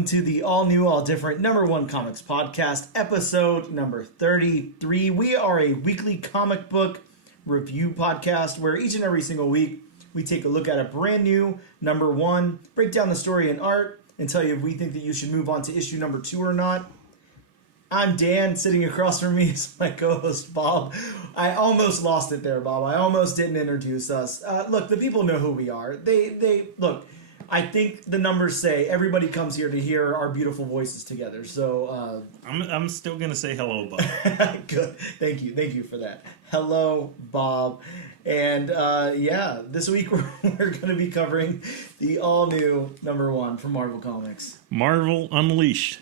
welcome to the all-new, all-different #1 Comics Podcast, episode number 33. We are a weekly comic book review podcast where each and every single week we take a look at a brand new #1, break down the story and art, and tell you if we think that you should move on to issue number 2 or not. I'm Dan. Sitting across from me is my co-host, Bob. I almost lost it there, Bob. I almost didn't introduce us. Look, the people know who we are. They look. I think the numbers say everybody comes here to hear our beautiful voices together. So I'm still gonna say hello, Bob. Good. Thank you for that. Hello, Bob. And this week we're going to be covering the all-new #1 from Marvel Comics, Marvel Unleashed.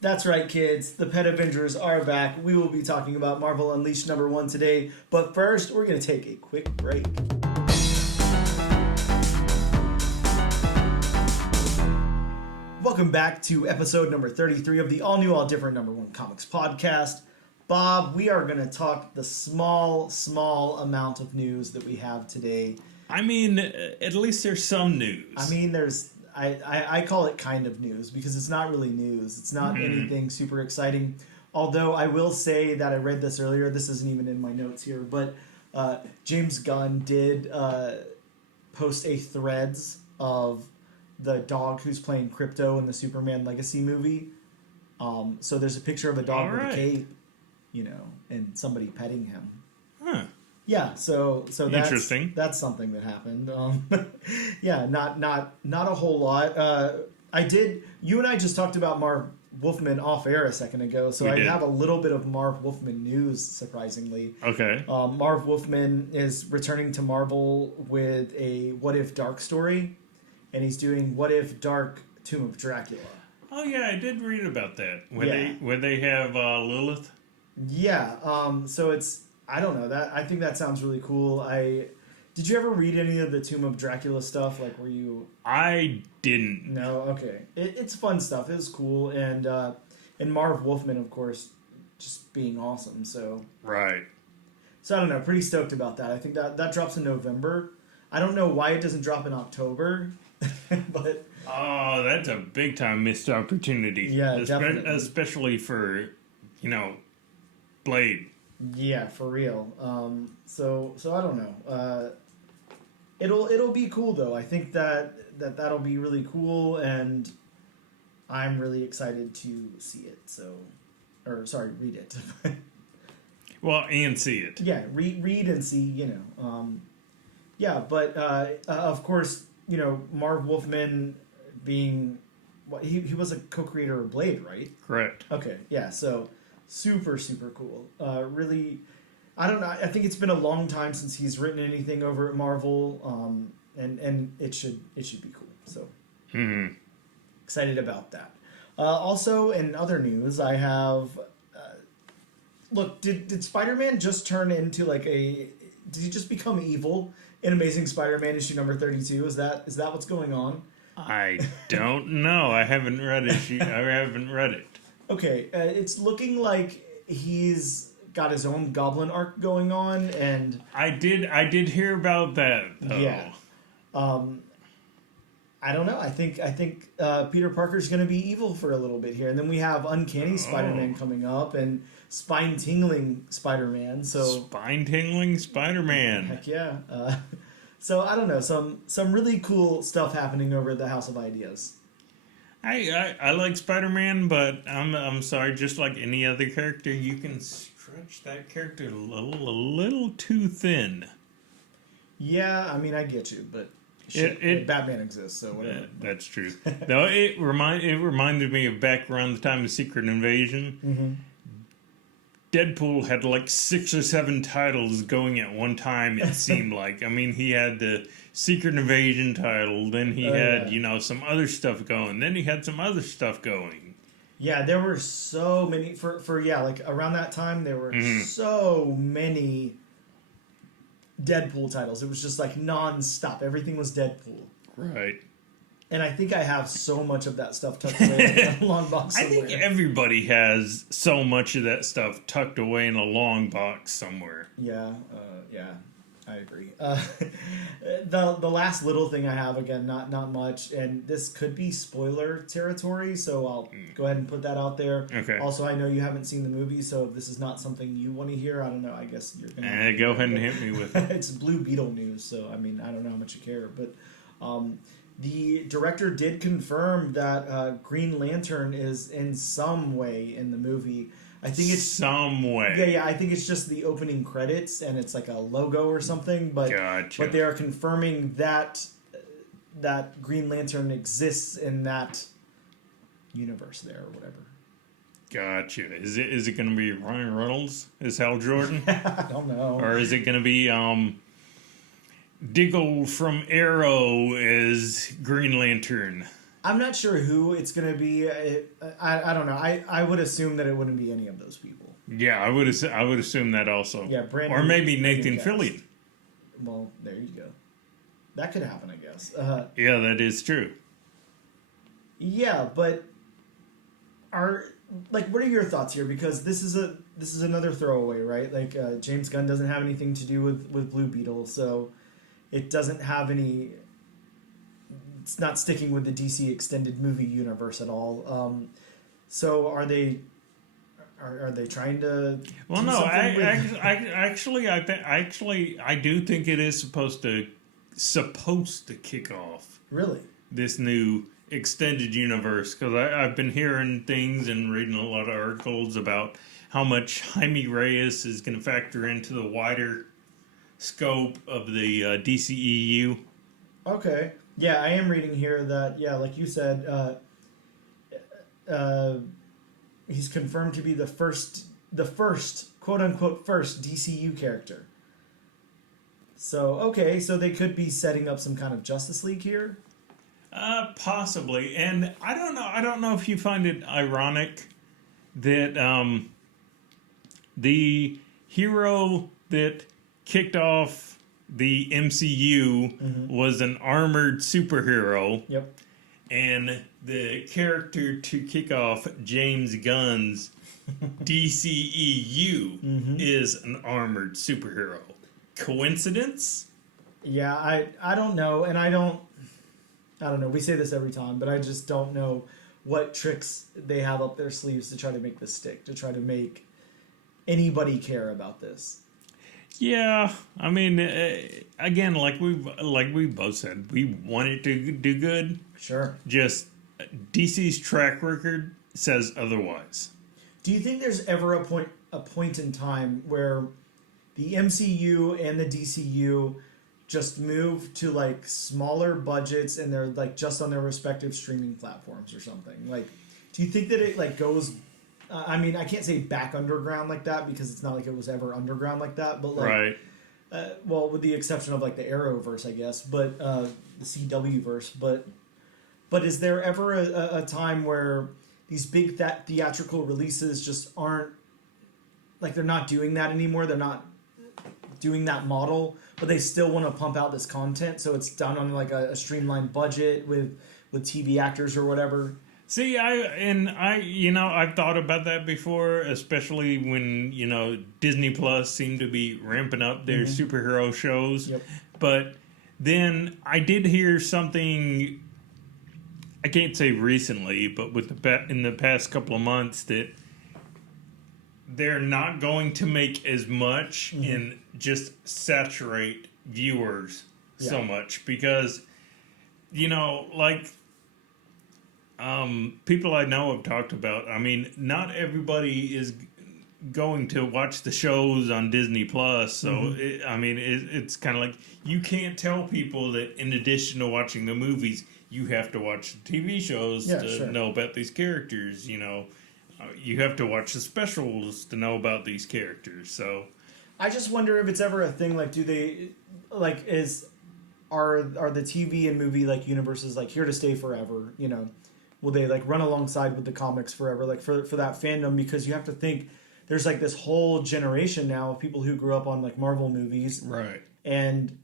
That's right, kids. The Pet Avengers are back. We will be talking about Marvel Unleashed #1 today. But first, we're going to take a quick break. Welcome back to episode number 33 of the all-new, all-different #1 Comics Podcast. Bob, we are going to talk the small amount of news that we have today. I mean, at least there's some news. I mean, I call it kind of news because it's not really news. It's not anything super exciting. Although I will say that I read this earlier. This isn't even in my notes here. But James Gunn did post a threads of the dog who's playing Crypto in the Superman Legacy movie. So there's a picture of a dog with a cape, and somebody petting him. Huh. Yeah, so that's interesting. That's something that happened. Yeah, not a whole lot. You and I just talked about Marv Wolfman off air a second ago, so I have a little bit of Marv Wolfman news, surprisingly. Okay. Marv Wolfman is returning to Marvel with a What If Dark story, and he's doing What If Dark Tomb of Dracula. Oh yeah, I did read about that. Where they have Lilith. Yeah. So it's. I don't know that. I think that sounds really cool. Did you ever read any of the Tomb of Dracula stuff? Like, were you? I didn't. No. Okay. It's fun stuff. It was cool, and Marv Wolfman, of course, just being awesome. So right. So I don't know. Pretty stoked about that. I think that drops in November. I don't know why it doesn't drop in October, but oh, that's a big time missed opportunity. Yeah, definitely. Especially for Blade. Yeah, for real. So I don't know. It'll be cool though. I think that'll be really cool, and I'm really excited to see it. Read it. Well, and see it. Yeah, read and see. Yeah, but of course, Marv Wolfman being he was a co-creator of Blade, right? Correct. Okay, yeah. So. Super cool. Really, I don't know. I think it's been a long time since he's written anything over at Marvel, and it should be cool. So excited about that. Also, in other news, I have look. Did Spider-Man just turn into Did he just become evil in Amazing Spider-Man issue number 32? Is that what's going on? I don't know. I haven't read it. I haven't read it. Okay, it's looking like he's got his own Goblin arc going on, and I did hear about that, though. Yeah. I don't know. I think Peter Parker's going to be evil for a little bit here, and then we have Uncanny Spider-Man coming up and Spine-Tingling Spider-Man. So Spine-Tingling Spider-Man. Heck yeah. So I don't know. Some really cool stuff happening over at the House of Ideas. I like Spider-Man, but I'm sorry, just like any other character, you can stretch that character a little too thin. Yeah, I mean, I get you, but Batman exists, so whatever. That's true. Though it reminded me of back around the time of Secret Invasion. Mm-hmm. Deadpool had like 6 or 7 titles going at one time, it seemed like. I mean, he had the Secret Invasion title, then he had, some other stuff going, then he had some other stuff going. Yeah, there were so many, around that time, there were so many Deadpool titles. It was just like non-stop. Everything was Deadpool. Right. And I think I have so much of that stuff tucked away in a long box somewhere. I think everybody has so much of that stuff tucked away in a long box somewhere. Yeah, I agree. The last little thing I have, again, not much, and this could be spoiler territory, so I'll go ahead and put that out there. Okay. Also, I know you haven't seen the movie, so if this is not something you want to hear, I don't know. I guess you're gonna Go ahead and hit me with it. It's Blue Beetle news, so I mean, I don't know how much you care, but the director did confirm that Green Lantern is in some way in the movie. I think it's some way. Yeah. I think it's just the opening credits, and it's like a logo or something. But Gotcha. But they are confirming that Green Lantern exists in that universe there or whatever. Gotcha. Is it going to be Ryan Reynolds as Hal Jordan? I don't know. Or is it going to be Diggle from Arrow as Green Lantern? I'm not sure who it's going to be. I don't know. I would assume that it wouldn't be any of those people. Yeah, I would assume that also. Yeah, or maybe Nathan Fillion. Well, there you go. That could happen, I guess. Yeah, that is true. Yeah, but what are your thoughts here? Because this is another throwaway, right? Like James Gunn doesn't have anything to do with Blue Beetle, so it doesn't have any. It's not sticking with the DC extended movie universe at all. So are they trying to? Well, no. I do think it is supposed to kick off. Really? This new extended universe, because I've been hearing things and reading a lot of articles about how much Jaime Reyes is going to factor into the wider scope of the DCEU. Okay. Yeah, I am reading here that, like you said, he's confirmed to be the first quote unquote first DCU character. So okay, so they could be setting up some kind of Justice League here. Possibly, and I don't know if you find it ironic that the hero that kicked off the MCU was an armored superhero. Yep. And the character to kick off James Gunn's DCEU is an armored superhero. Coincidence? Yeah, I don't know, and I don't know. We say this every time, but I just don't know what tricks they have up their sleeves to try to make this stick, to try to make anybody care about this. Yeah, I mean, again, like we both said, we want it to do good. Sure. Just DC's track record says otherwise. Do you think there's ever a point in time where the MCU and the DCU just move to like smaller budgets and they're like just on their respective streaming platforms or something? Like, do you think that it like goes? I mean, I can't say back underground like that because it's not like it was ever underground like that. But like, right. Well, with the exception of like the Arrowverse, I guess, but the CW verse. But is there ever a time where these big theatrical releases just aren't like they're not doing that anymore? They're not doing that model, but they still want to pump out this content, so it's done on like a streamlined budget with TV actors or whatever. See, I've thought about that before, especially when, Disney Plus seemed to be ramping up their superhero shows. Yep. But then I did hear something, I can't say recently, but in the past couple of months that they're not going to make as much and just saturate viewers so much because, people I know have talked about, I mean, not everybody is going to watch the shows on Disney Plus, so it's kind of like you can't tell people that in addition to watching the movies, you have to watch the TV shows to know about these characters. You have to watch the specials to know about these characters. So I just wonder if it's ever a thing. Like, do they like are the TV and movie like universes like here to stay forever? Will they like run alongside with the comics forever, like for that fandom? Because you have to think there's like this whole generation now of people who grew up on like Marvel movies, right? And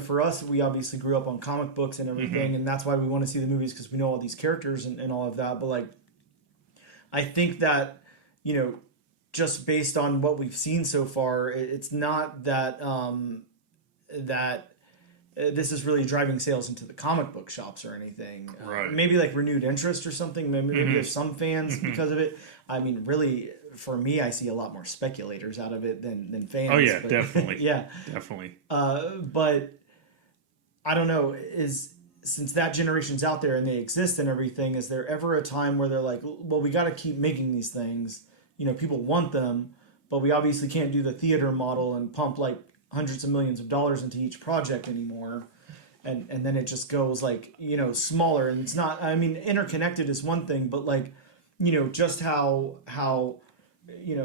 for us, we obviously grew up on comic books and everything, and that's why we want to see the movies because we know all these characters and all of that. But like, I think that just based on what we've seen so far, it's not that that this is really driving sales into the comic book shops or anything. Right. Maybe like renewed interest or something. Maybe there's some fans because of it. I mean, really, for me, I see a lot more speculators out of it than fans. Oh yeah, but, definitely. yeah, definitely. But I don't know. Since that generation's out there and they exist and everything, is there ever a time where they're like, well, we got to keep making these things? People want them, but we obviously can't do the theater model and pump like hundreds of millions of dollars into each project anymore. And then it just goes like, smaller. And it's not, I mean, interconnected is one thing, but like, just how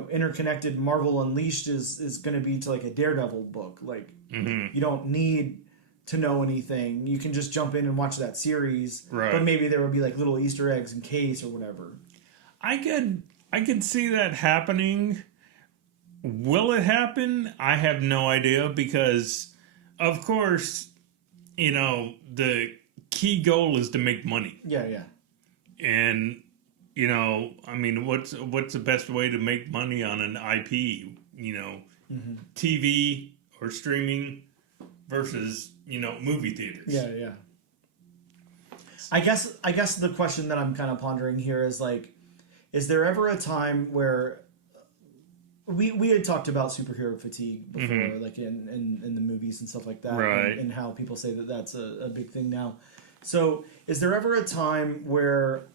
interconnected Marvel Unleashed is going to be to like a Daredevil book. Like, you don't need to know anything. You can just jump in and watch that series. Right. But maybe there would be like little Easter eggs in case or whatever. I could see that happening. Will it happen? I have no idea because, of course, the key goal is to make money. Yeah. And, I mean, what's the best way to make money on an IP? TV or streaming versus, movie theaters. Yeah. I guess the question that I'm kind of pondering here is like, is there ever a time where we had talked about superhero fatigue before, like in the movies and stuff like that, right? And how people say that that's a big thing now. So, is there ever a time where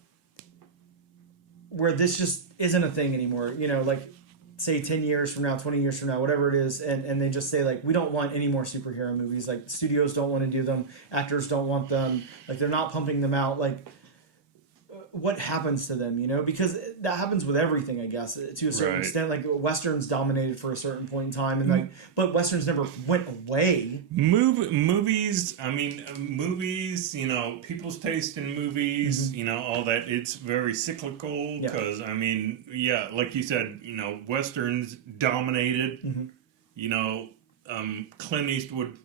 this just isn't a thing anymore? Like say 10 years from now, 20 years from now, whatever it is, and they just say like, we don't want any more superhero movies. Like studios don't want to do them, actors don't want them, like they're not pumping them out. Like, what happens to them, because that happens with everything, I guess, to a certain extent. Like Westerns dominated for a certain point in time, and but Westerns never went away. Movies, people's taste in movies, all that, it's very cyclical because, like you said, Westerns dominated, Clint Eastwood,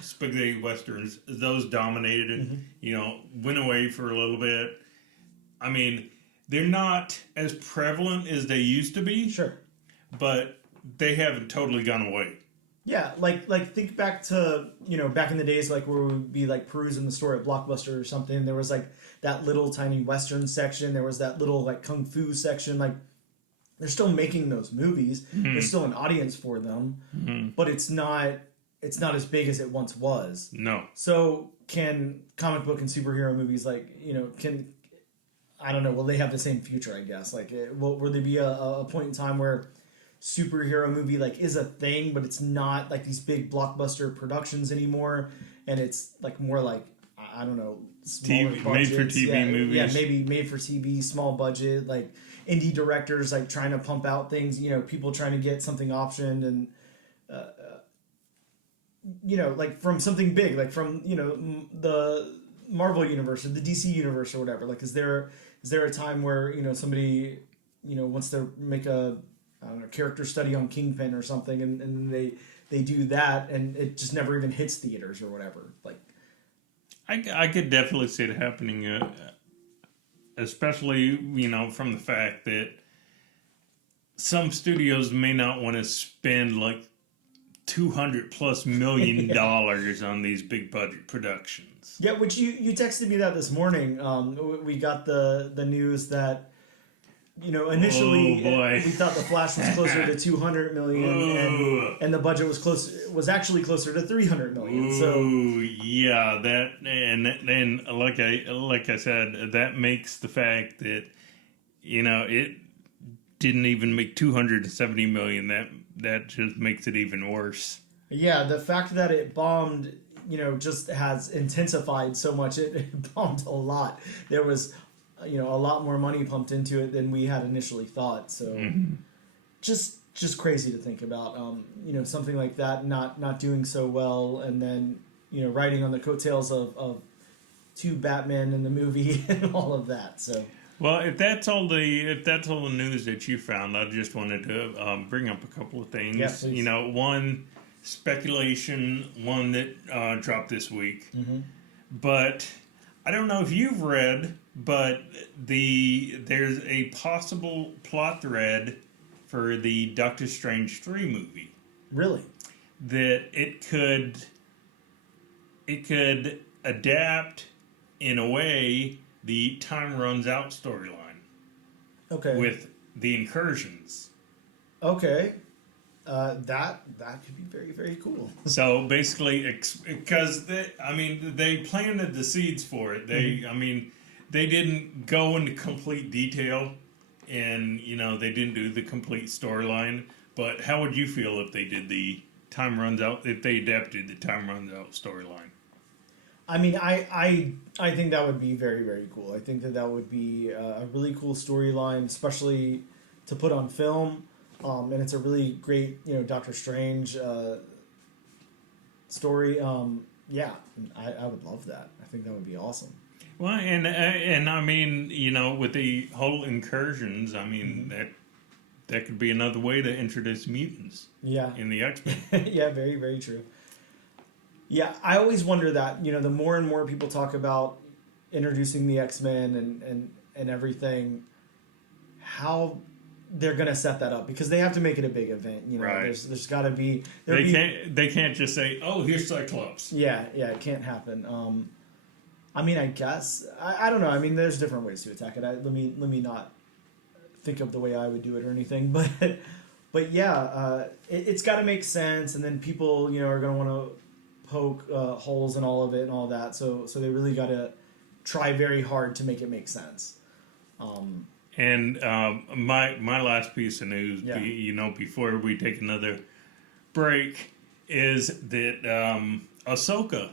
spaghetti Westerns, those dominated, went away for a little bit. I mean, they're not as prevalent as they used to be. Sure. But they haven't totally gone away. Yeah, like think back to, back in the days, like where we would be like perusing the store at Blockbuster or something. There was like that little tiny Western section. There was that little like Kung Fu section. Like they're still making those movies. There's still an audience for them, but it's not as big as it once was. No. So can comic book and superhero movies I don't know. Will they have the same future? I guess. Like, will there be a point in time where superhero movie like is a thing, but it's not like these big blockbuster productions anymore, and it's like more like I don't know, smaller TV, budgets. made for TV movies. Yeah, maybe made for TV, small budget, like indie directors like trying to pump out things. People trying to get something optioned and. Like from something big, like from the Marvel universe or the DC universe or whatever. Like, is there a time where somebody wants to make a character study on Kingpin or something, and they do that, and it just never even hits theaters or whatever. Like, I could definitely see it happening, especially from the fact that some studios may not want to spend like $200+ million on these big budget productions. Yeah, which you texted me that this morning. We got the news that initially we thought the Flash was closer to 200 million, and the budget was actually closer to 300 million. So yeah, that and like I said, that makes the fact that it didn't even make 270 million. That just makes it even worse. Yeah, the fact that it bombed, just has intensified so much. It bombed a lot. There was, a lot more money pumped into it than we had initially thought. So, just crazy to think about. Something like that not doing so well, and then riding on the coattails of two Batman in the movie and all of that. So. Well, if that's all the news that you found, I just wanted to bring up a couple of things. Yeah, please. One speculation, one that dropped this week. But I don't know if you've read, but there's a possible plot thread for the Doctor Strange 3 movie. Really? That it could it could adapt, in a way, the Time Runs Out storyline. Okay. With the incursions. Okay. That could be very, very cool. So basically, because they planted the seeds for it. They didn't go into complete detail, and they didn't do the complete storyline. But how would you feel if they did the Time Runs Out? If they adapted the Time Runs Out storyline? I mean, I think that would be very, very cool. I think that would be a really cool storyline, especially to put on film. And it's a really great, Doctor Strange story. Yeah, I would love that. I think that would be awesome. Well, and I mean, with the whole incursions, I mean, that could be another way to introduce mutants. Yeah. In the X-Men. Yeah, very, very true. Yeah, I always wonder that, the more and more people talk about introducing the X-Men and everything, how they're going to set that up, because they have to make it a big event. Right. There's got to be... They can't just say, oh, here's Cyclops. Yeah, it can't happen. I mean, I guess... I don't know. I mean, there's different ways to attack it. Let me not think of the way I would do it or anything, but yeah, it's got to make sense, and then people, are going to want to poke holes in all of it and all that. So they really got to try very hard to make it make sense. And my last piece of news, before we take another break, is that Ahsoka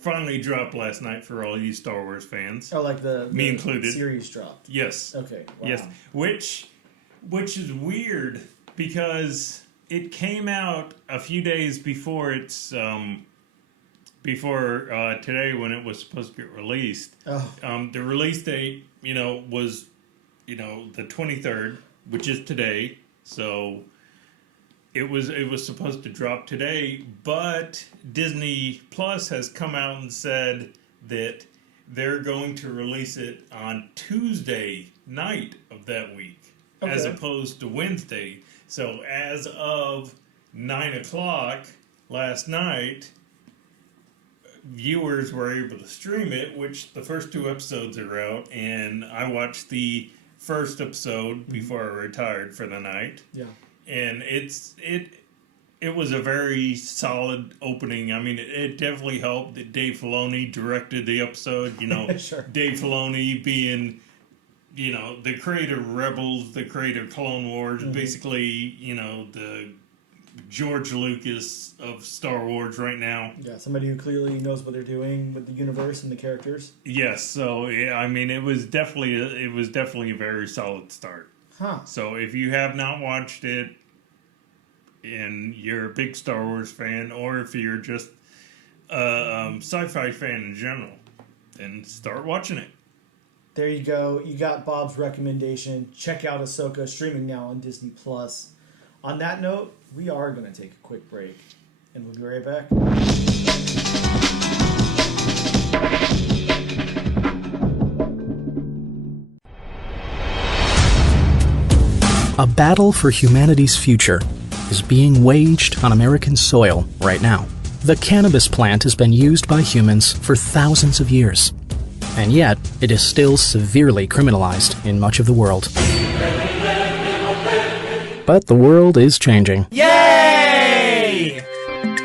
finally dropped last night for all you Star Wars fans. Oh, like the me included. Series dropped. Yes. Okay. Wow. Yes. Which is weird, because it came out a few days before its today, when it was supposed to get released. Oh. The release date, was the 23rd, which is today. So it was supposed to drop today, but Disney Plus has come out and said that they're going to release it on Tuesday night of that week, as opposed to Wednesday. So as of 9 o'clock last night, viewers were able to stream it, which the first 2 episodes are out, and I watched the first episode before I retired for the night. Yeah. And it was a very solid opening. I mean, it definitely helped that Dave Filoni directed the episode. Sure. Dave Filoni being, the creator of Rebels, the creator of Clone Wars, basically, the George Lucas of Star Wars right now. Yeah, somebody who clearly knows what they're doing with the universe and the characters. Yes, so I mean, it was definitely a very solid start. Huh. So if you have not watched it, and you're a big Star Wars fan, or if you're just a sci-fi fan in general, then start watching it. There you go. You got Bob's recommendation. Check out Ahsoka, streaming now on Disney Plus. On that note, we are going to take a quick break, and we'll be right back. A battle for humanity's future is being waged on American soil right now. The cannabis plant has been used by humans for thousands of years, and yet it is still severely criminalized in much of the world. But the world is changing. Yay!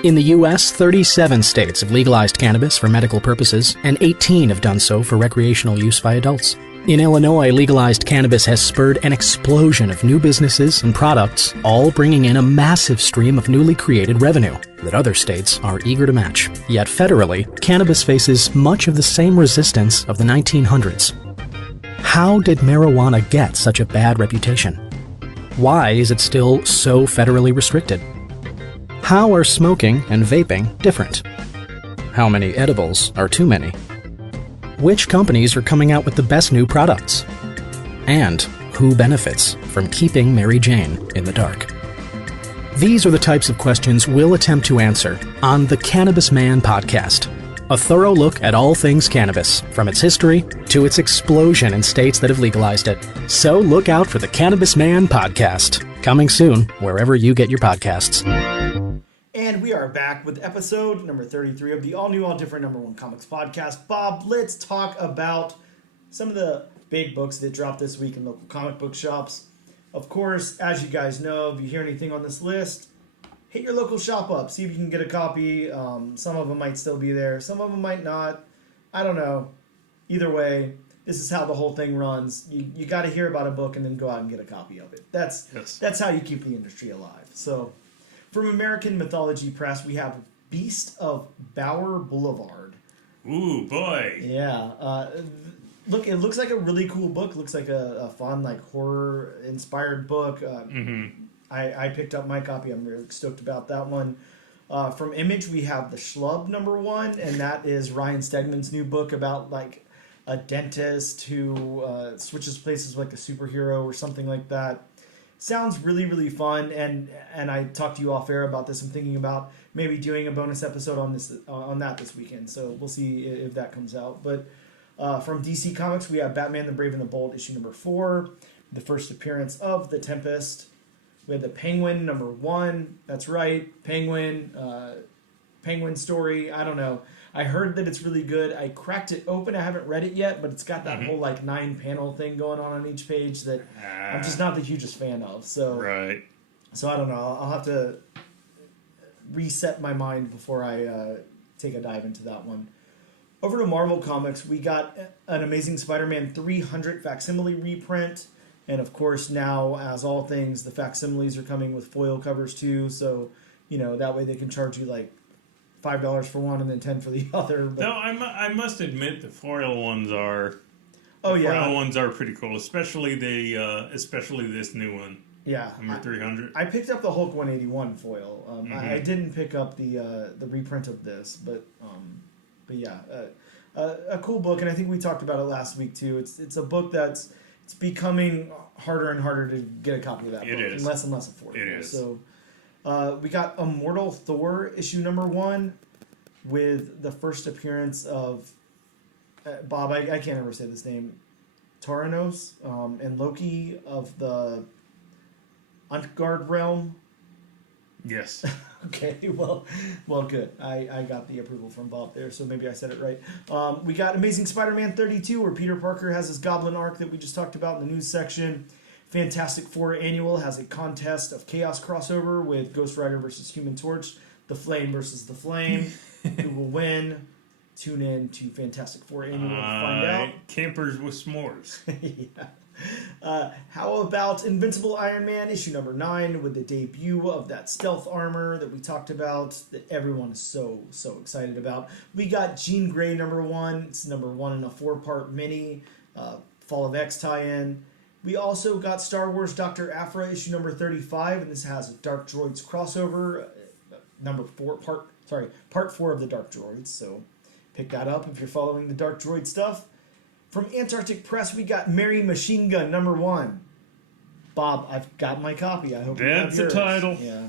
In the U.S., 37 states have legalized cannabis for medical purposes, and 18 have done so for recreational use by adults. In Illinois, legalized cannabis has spurred an explosion of new businesses and products, all bringing in a massive stream of newly created revenue that other states are eager to match. Yet federally, cannabis faces much of the same resistance of the 1900s. How did marijuana get such a bad reputation? Why is it still so federally restricted? How are smoking and vaping different? How many edibles are too many? Which companies are coming out with the best new products? And who benefits from keeping Mary Jane in the dark? These are the types of questions we'll attempt to answer on the Cannabis Man podcast. A thorough look at all things cannabis, from its history to its explosion in states that have legalized it. So look out for the Cannabis Man podcast, coming soon wherever you get your podcasts. And we are back with episode number 33 of the all-new, all-different #1 comics podcast. Bob, let's talk about some of the big books that dropped this week in local comic book shops. Of course, as you guys know, if you hear anything on this list, hit your local shop up. See if you can get a copy. Some of them might still be there. Some of them might not. I don't know. Either way, this is how the whole thing runs. You got to hear about a book and then go out and get a copy of it. That's how you keep the industry alive. So, from American Mythology Press, we have Beast of Bower Boulevard. Ooh, boy. Yeah. Look, it looks like a really cool book. Looks like a fun, like, horror-inspired book. I picked up my copy. I'm really stoked about that one. From Image, we have The Schlub #1, and that is Ryan Stegman's new book about, like, a dentist who switches places with, like, a superhero or something like that. Sounds really, really fun, and I talked to you off air about this. I'm thinking about maybe doing a bonus episode on that this weekend, so we'll see if that comes out. But from DC Comics, we have Batman the Brave and the Bold, issue #4, the first appearance of the Tempest. We had the Penguin #1. That's right, Penguin story. I don't know. I heard that it's really good. I cracked it open. I haven't read it yet, but it's got that whole like 9-panel thing going on each page that I'm just not the hugest fan of. So Right. So I don't know. I'll have to reset my mind before I take a dive into that one. Over to Marvel Comics, we got an Amazing Spider-Man 300 facsimile reprint. And of course, now, as all things, the facsimiles are coming with foil covers too. So, that way they can charge you like $5 for one and then $10 for the other. But... No, I must admit the foil ones are. Foil ones are pretty cool, especially this new one. Yeah, number 300. I picked up the Hulk 181 foil. I didn't pick up the reprint of this, but yeah, a cool book, and I think we talked about it last week too. It's a book it's becoming harder and harder to get a copy of that book, and less affordable. It is. So we got Immortal Thor issue #1 with the first appearance of Bob. I can't ever say this name. Taranos and Loki of the Utgard realm. Yes. Okay, well, good. I got the approval from Bob there, so maybe I said it right. We got Amazing Spider-Man 32, where Peter Parker has his Goblin arc that we just talked about in the news section. Fantastic Four Annual has a contest of Chaos crossover with Ghost Rider versus Human Torch, The Flame versus The Flame. Who will win? Tune in to Fantastic Four Annual to find out. Campers with s'mores. Yeah. How about Invincible Iron Man issue #9 with the debut of that stealth armor that we talked about that everyone is so excited about. We got Jean Grey #1. It's #1 in a 4-part mini Fall of X tie-in. We also got Star Wars Dr. Aphra issue #35, and this has a Dark Droids crossover. Part 4 of the Dark Droids. So pick that up if you're following the Dark Droid stuff. From Antarctic Press, we got Mary Machine Gun #1. Bob, I've got my copy. I hope you have That's yours. the title. Yeah.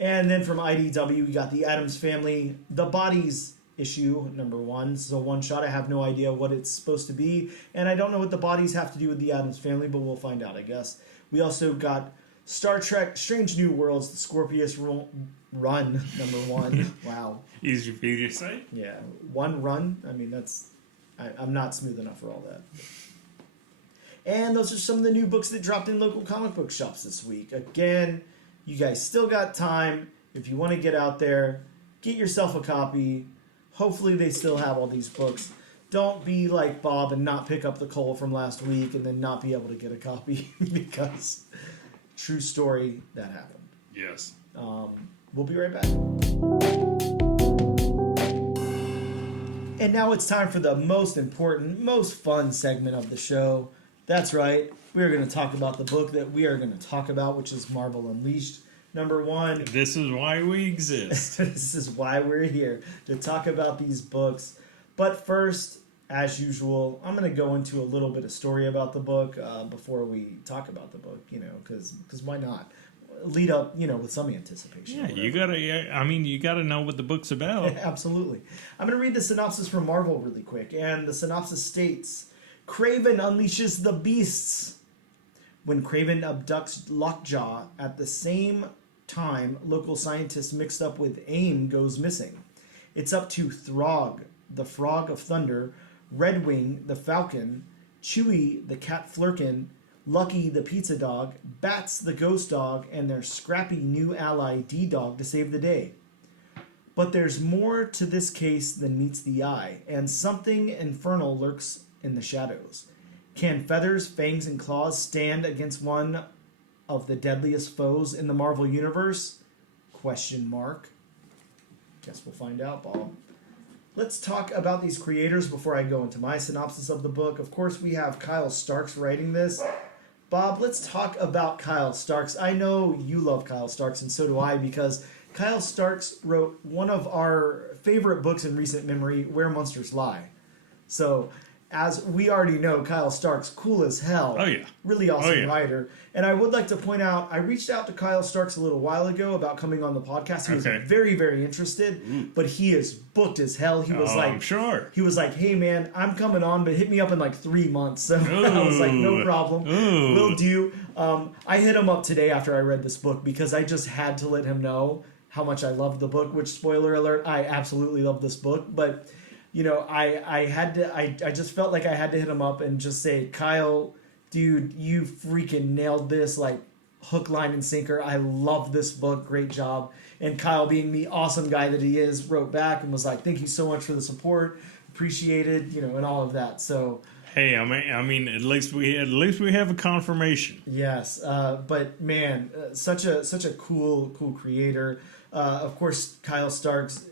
And then from IDW, we got the Addams Family, The Bodies issue #1. This is a one-shot. I have no idea what it's supposed to be. And I don't know what the bodies have to do with the Addams Family, but we'll find out, I guess. We also got Star Trek Strange New Worlds, the Scorpius Run #1. Wow. Easy for you to say? Yeah. One run. I mean, I'm not smooth enough for all that. And those are some of the new books that dropped in local comic book shops this week. Again, you guys still got time. If you want to get out there, get yourself a copy. Hopefully they still have all these books. Don't be like Bob and not pick up the Cole from last week and then not be able to get a copy because true story, that happened. Yes. We'll be right back. And now it's time for the most important, most fun segment of the show. That's right. We are going to talk about the book that we are going to talk about, which is Marvel Unleashed #1. This is why we exist. This is why we're here, to talk about these books. But first, as usual, I'm going to go into a little bit of story about the book before we talk about the book, because why not? Lead up, with some anticipation. Yeah, you gotta know what the book's about. Absolutely. I'm going to read the synopsis from Marvel really quick, and the synopsis states, Kraven unleashes the beasts. When Kraven abducts Lockjaw at the same time, local scientists mixed up with AIM goes missing. It's up to Throg, the Frog of Thunder, Redwing, the Falcon, Chewie, the Cat Flurkin, Lucky, the Pizza Dog, Bats, the Ghost Dog, and their scrappy new ally D-Dog to save the day. But there's more to this case than meets the eye, and something infernal lurks in the shadows. Can Feathers, Fangs, and Claws stand against one of the deadliest foes in the Marvel Universe? Question mark. Guess we'll find out, Bob. Let's talk about these creators before I go into my synopsis of the book. Of course, we have Kyle Starks writing this. Bob, let's talk about Kyle Starks. I know you love Kyle Starks, and so do I, because Kyle Starks wrote one of our favorite books in recent memory, Where Monsters Lie. So, as we already know, Kyle Starks, cool as hell. Oh, yeah. Really awesome Oh, yeah. writer. And I would like to point out, I reached out to Kyle Starks a little while ago about coming on the podcast. He was very, very interested, but he is booked as hell. He was like, I'm sure. He was like, hey, man, I'm coming on, but hit me up in like 3 months. So I was like, no problem. Will do. I hit him up today after I read this book because I just had to let him know how much I loved the book, which, spoiler alert, I absolutely love this book. But, you know, I just felt like I had to hit him up and just say, Kyle, dude, you freaking nailed this, like, hook, line, and sinker. I love this book. Great job. And Kyle, being the awesome guy that he is, wrote back and was like, thank you so much for the support. Appreciated, you know, and all of that. So, hey, I mean, at least we have a confirmation. yes, but man, such a cool creator. Of course, Kyle Starks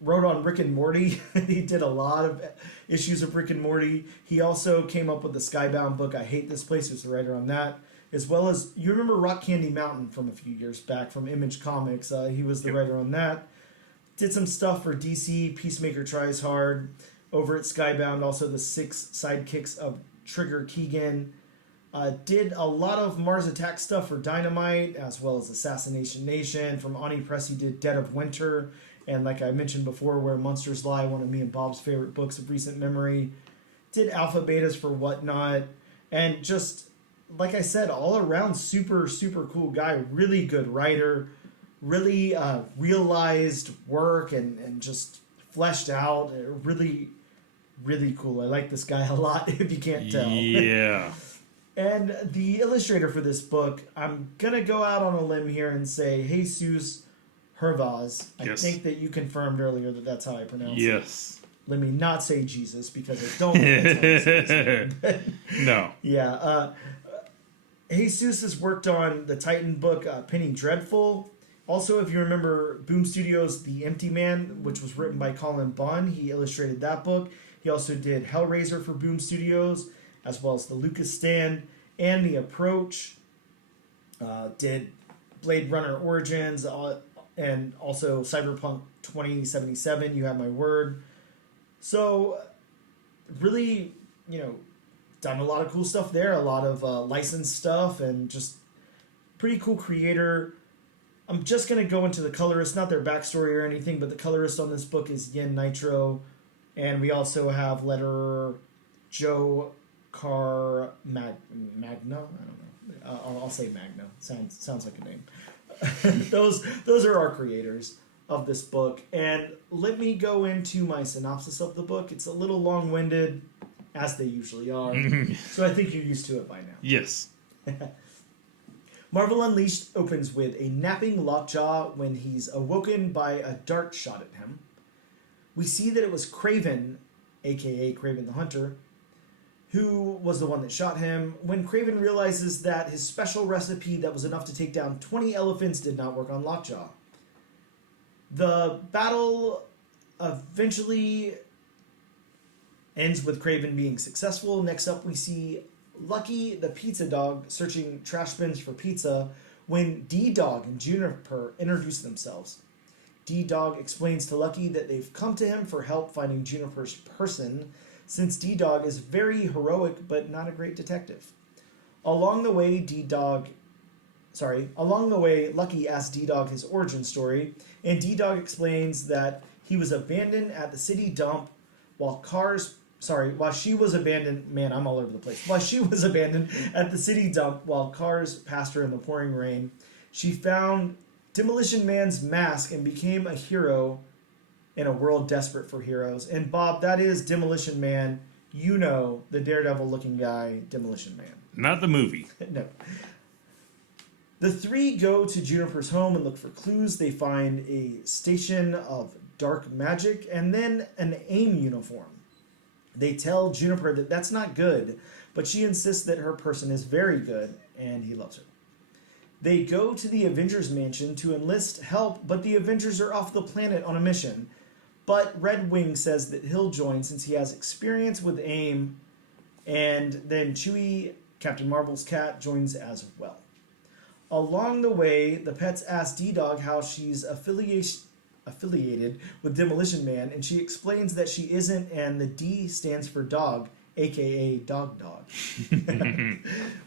wrote on Rick and Morty. He did a lot of issues of Rick and Morty. He also came up with the Skybound book, I Hate This Place. He was the writer on that. As well as, you remember Rock Candy Mountain from a few years back from Image Comics. He was the writer on that. Did some stuff for DC, Peacemaker Tries Hard. Over at Skybound, also the 6 sidekicks of Trigger Keegan. Did a lot of Mars Attack stuff for Dynamite, as well as Assassination Nation. From Ani Press, he did Dead of Winter. And like I mentioned before, Where Monsters Lie, one of me and Bob's favorite books of recent memory. Did Alpha Betas for Whatnot. And just, like I said, all around super, super cool guy. Really good writer. Really realized work and just fleshed out. Really, really cool. I like this guy a lot, if you can't tell. Yeah. And the illustrator for this book, I'm going to go out on a limb here and say Jesus Hervas. I think that you confirmed earlier that that's how I pronounce it. Yes. Let me not say Jesus, because I don't think that's how I say it. No. Yeah. Jesus has worked on the Titan book, Penny Dreadful. Also, if you remember Boom Studios' The Empty Man, which was written by Colin Bunn, he illustrated that book. He also did Hellraiser for Boom Studios, as well as The Lucas Stand and The Approach. Did Blade Runner Origins, and also Cyberpunk 2077, You Have My Word. So, really, you know, done a lot of cool stuff there, a lot of licensed stuff, and just pretty cool creator. I'm just going to go into the colorist, not their backstory or anything, but the colorist on this book is Yen Nitro, and we also have letterer Joe Magna? I don't know. I'll say Magna. Sounds like a name. Those are our creators of this book, and let me go into my synopsis of the book. It's a little long-winded, as they usually are, so I think you're used to it by now. Yes. Marvel Unleashed opens with a napping Lockjaw when he's awoken by a dart shot at him. We see that it was Kraven, aka Kraven the Hunter, who was the one that shot him, when Kraven realizes that his special recipe that was enough to take down 20 elephants did not work on Lockjaw. The battle eventually ends with Kraven being successful. Next up, we see Lucky the Pizza Dog searching trash bins for pizza when D-Dog and Juniper introduce themselves. D-Dog explains to Lucky that they've come to him for help finding Juniper's person, since D-Dog is very heroic but not a great detective. Along the way, Lucky asks D-Dog his origin story, and D-Dog explains that he was abandoned at the city dump while she was abandoned at the city dump while cars passed her in the pouring rain. She found Demolition Man's mask and became a hero in a world desperate for heroes. And Bob, that is Demolition Man. You know, the Daredevil-looking guy, Demolition Man. Not the movie. No. The three go to Juniper's home and look for clues. They find a station of dark magic and then an AIM uniform. They tell Juniper that that's not good, but she insists that her person is very good and he loves her. They go to the Avengers mansion to enlist help, but the Avengers are off the planet on a mission. But Redwing says that he'll join since he has experience with AIM, and then Chewie, Captain Marvel's cat, joins as well. Along the way, the pets ask D-Dog how she's affiliated with Demolition Man, and she explains that she isn't, and the D stands for dog, aka Dog Dog.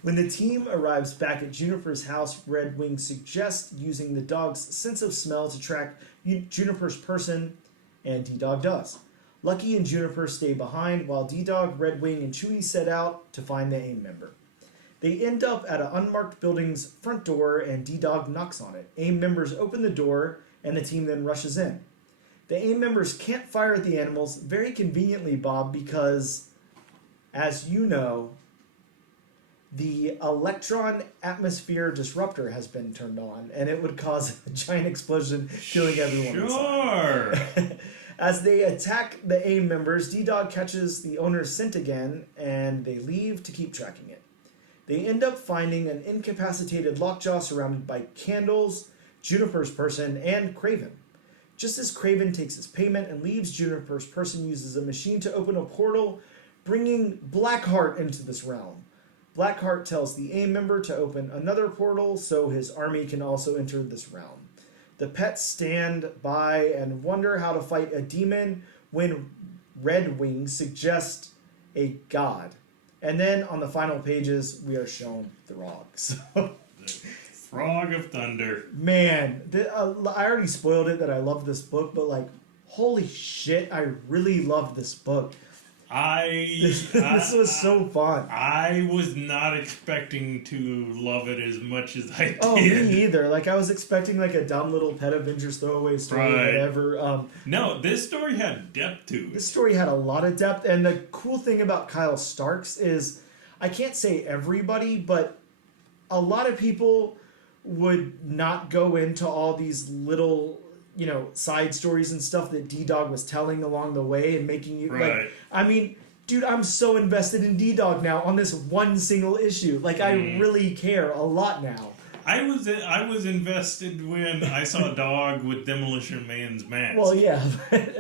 When the team arrives back at Juniper's house, Redwing suggests using the dog's sense of smell to track Juniper's person, and D-Dog does. Lucky and Juniper stay behind while D-Dog, Redwing, and Chewie set out to find the AIM member. They end up at an unmarked building's front door and D-Dog knocks on it. AIM members open the door and the team then rushes in. The AIM members can't fire at the animals, very conveniently, Bob, because, as you know, the electron atmosphere disruptor has been turned on, and it would cause a giant explosion, killing everyone inside. As they attack the AIM members, D-Dog catches the owner's scent again, and they leave to keep tracking it. They end up finding an incapacitated Lockjaw surrounded by candles, Juniper's person, and Kraven. Just as Kraven takes his payment and leaves, Juniper's person uses a machine to open a portal, bringing Blackheart into this realm. Blackheart tells the AIM member to open another portal so his army can also enter this realm. The pets stand by and wonder how to fight a demon when Redwing suggests a god. And then on the final pages, we are shown Throg. So, Frog of Thunder. Man, I already spoiled it that I love this book, but like, holy shit, I really love this book. This was so fun. I was not expecting to love it as much as I did. Oh, me either. Like, I was expecting like a dumb little Pet Avengers throwaway story or whatever. No, this story had depth to it. This story had a lot of depth, and the cool thing about Kyle Starks is, I can't say everybody, but a lot of people would not go into all these little, side stories and stuff that D-Dog was telling along the way and making you like. I mean, dude, I'm so invested in D-Dog now on this one single issue. Like, I really care a lot now. I was invested when I saw a dog with Demolition Man's mask. Well, yeah,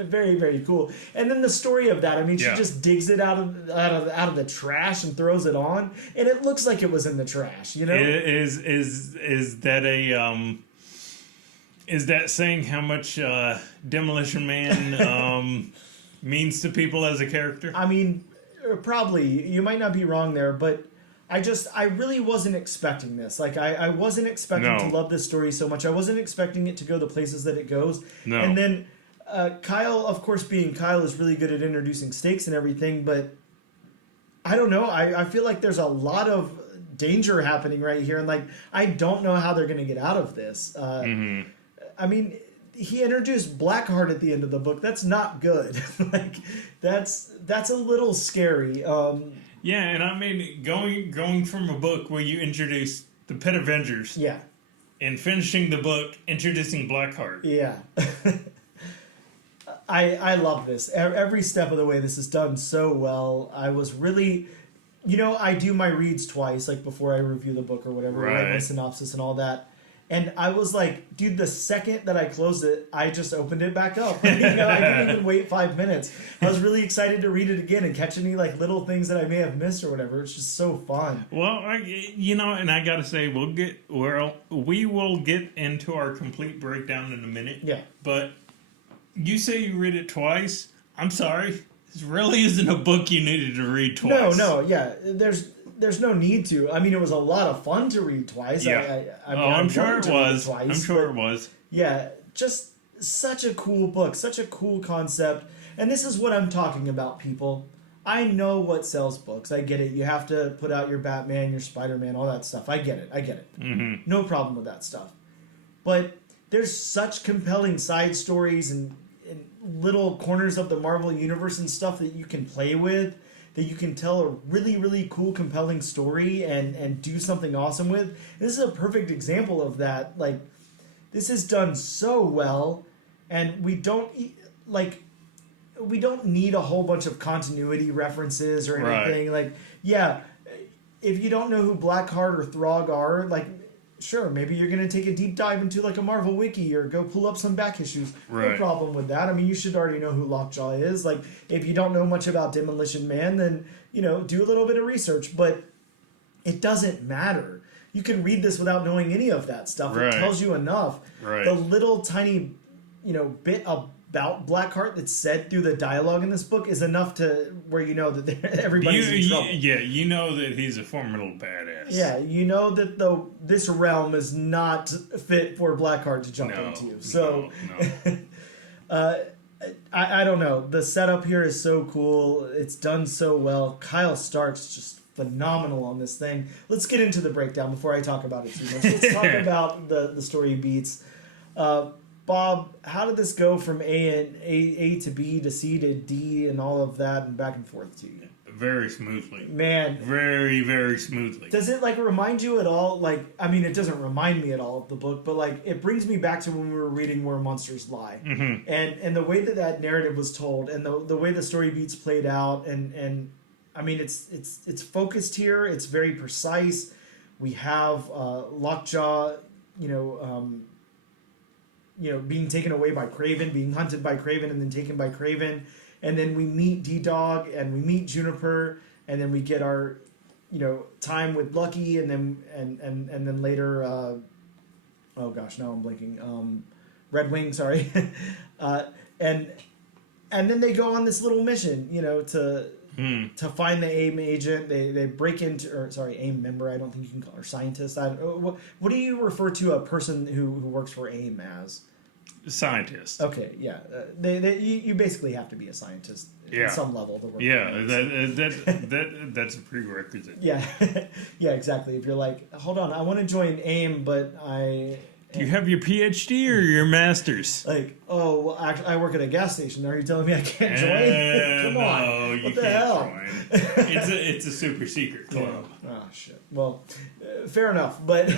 very, very cool. And then the story of that, I mean, she just digs it out of the trash and throws it on, and it looks like it was in the trash. Is that a Is that saying how much Demolition Man means to people as a character? I mean, probably. You might not be wrong there, but I really wasn't expecting this. Like, I wasn't expecting to love this story so much. I wasn't expecting it to go the places that it goes. No. And then Kyle, of course, being Kyle, is really good at introducing stakes and everything, but I don't know. I feel like there's a lot of danger happening right here, and like, I don't know how they're going to get out of this. I mean, he introduced Blackheart at the end of the book. That's not good. Like, that's a little scary. Yeah, and I mean, going from a book where you introduce the Pet Avengers, and finishing the book introducing Blackheart. Yeah. I love this. Every step of the way, this is done so well. I was really, I do my reads twice, like before I review the book or whatever, write my synopsis and all that. And I was like, dude, the second that I closed it, I just opened it back up. I didn't even wait 5 minutes. I was really excited to read it again and catch any like little things that I may have missed or whatever. It's just so fun. Well, and I gotta say, we will get into our complete breakdown in a minute. Yeah. But you say you read it twice. I'm sorry. This really isn't a book you needed to read twice. No, yeah. There's no need to. I mean, it was a lot of fun to read twice. Yeah. I'm sure it was. I'm sure it was. Yeah, just such a cool book, such a cool concept. And this is what I'm talking about, people. I know what sells books. I get it. You have to put out your Batman, your Spider-Man, all that stuff. I get it. Mm-hmm. No problem with that stuff. But there's such compelling side stories and little corners of the Marvel universe and stuff that you can play with, that you can tell a really, really cool, compelling story and do something awesome with. This is a perfect example of that. Like, this is done so well, and we don't need a whole bunch of continuity references or anything. Right. Like, yeah, if you don't know who Blackheart or Throg are, like, sure, maybe you're going to take a deep dive into like a Marvel wiki or go pull up some back issues. Right. No problem with that. I mean, you should already know who Lockjaw is. Like, if you don't know much about Demolition Man, then, you know, do a little bit of research. But it doesn't matter. You can read this without knowing any of that stuff. Right. It tells you enough. Right. The little tiny, you know, bit about Blackheart that's said through the dialogue in this book is enough to where you know that everybody's in trouble. Yeah, you know that he's a formidable badass. Yeah, you know that this realm is not fit for Blackheart to jump into. So, no. I don't know. The setup here is so cool. It's done so well. Kyle Stark's just phenomenal on this thing. Let's get into the breakdown before I talk about it too much. Let's talk about the story beats. Bob, how did this go from A to B to C to D and all of that and back and forth to you? Very smoothly. Man. Very, very smoothly. Does it, like, remind you at all? Like, I mean, it doesn't remind me at all of the book, but, like, it brings me back to when we were reading Where Monsters Lie. Mm-hmm. And the way that narrative was told and the way the story beats played out and I mean, it's focused here. It's very precise. We have Lockjaw, being taken away by Kraven, being hunted by Kraven, and then taken by Kraven, and then we meet D-Dog and we meet Juniper, and then we get our, time with Lucky, and then later, oh gosh, now I'm blanking. Redwing, sorry, and then they go on this little mission, to find the AIM agent. They break into, AIM member. I don't think you can call her scientist. What do you refer to a person who works for AIM as? Scientist. Okay, yeah. You basically have to be a scientist at some level to work. Yeah, that's a prerequisite. Yeah, yeah, exactly. If you're like, hold on, I want to join AIM, but Do you have your PhD or your master's? Like, oh, well, I work at a gas station. Are you telling me I can't join? Come on. No, you what the can't hell? Join. It's a super secret club. Yeah. Oh, shit. Well, fair enough. But,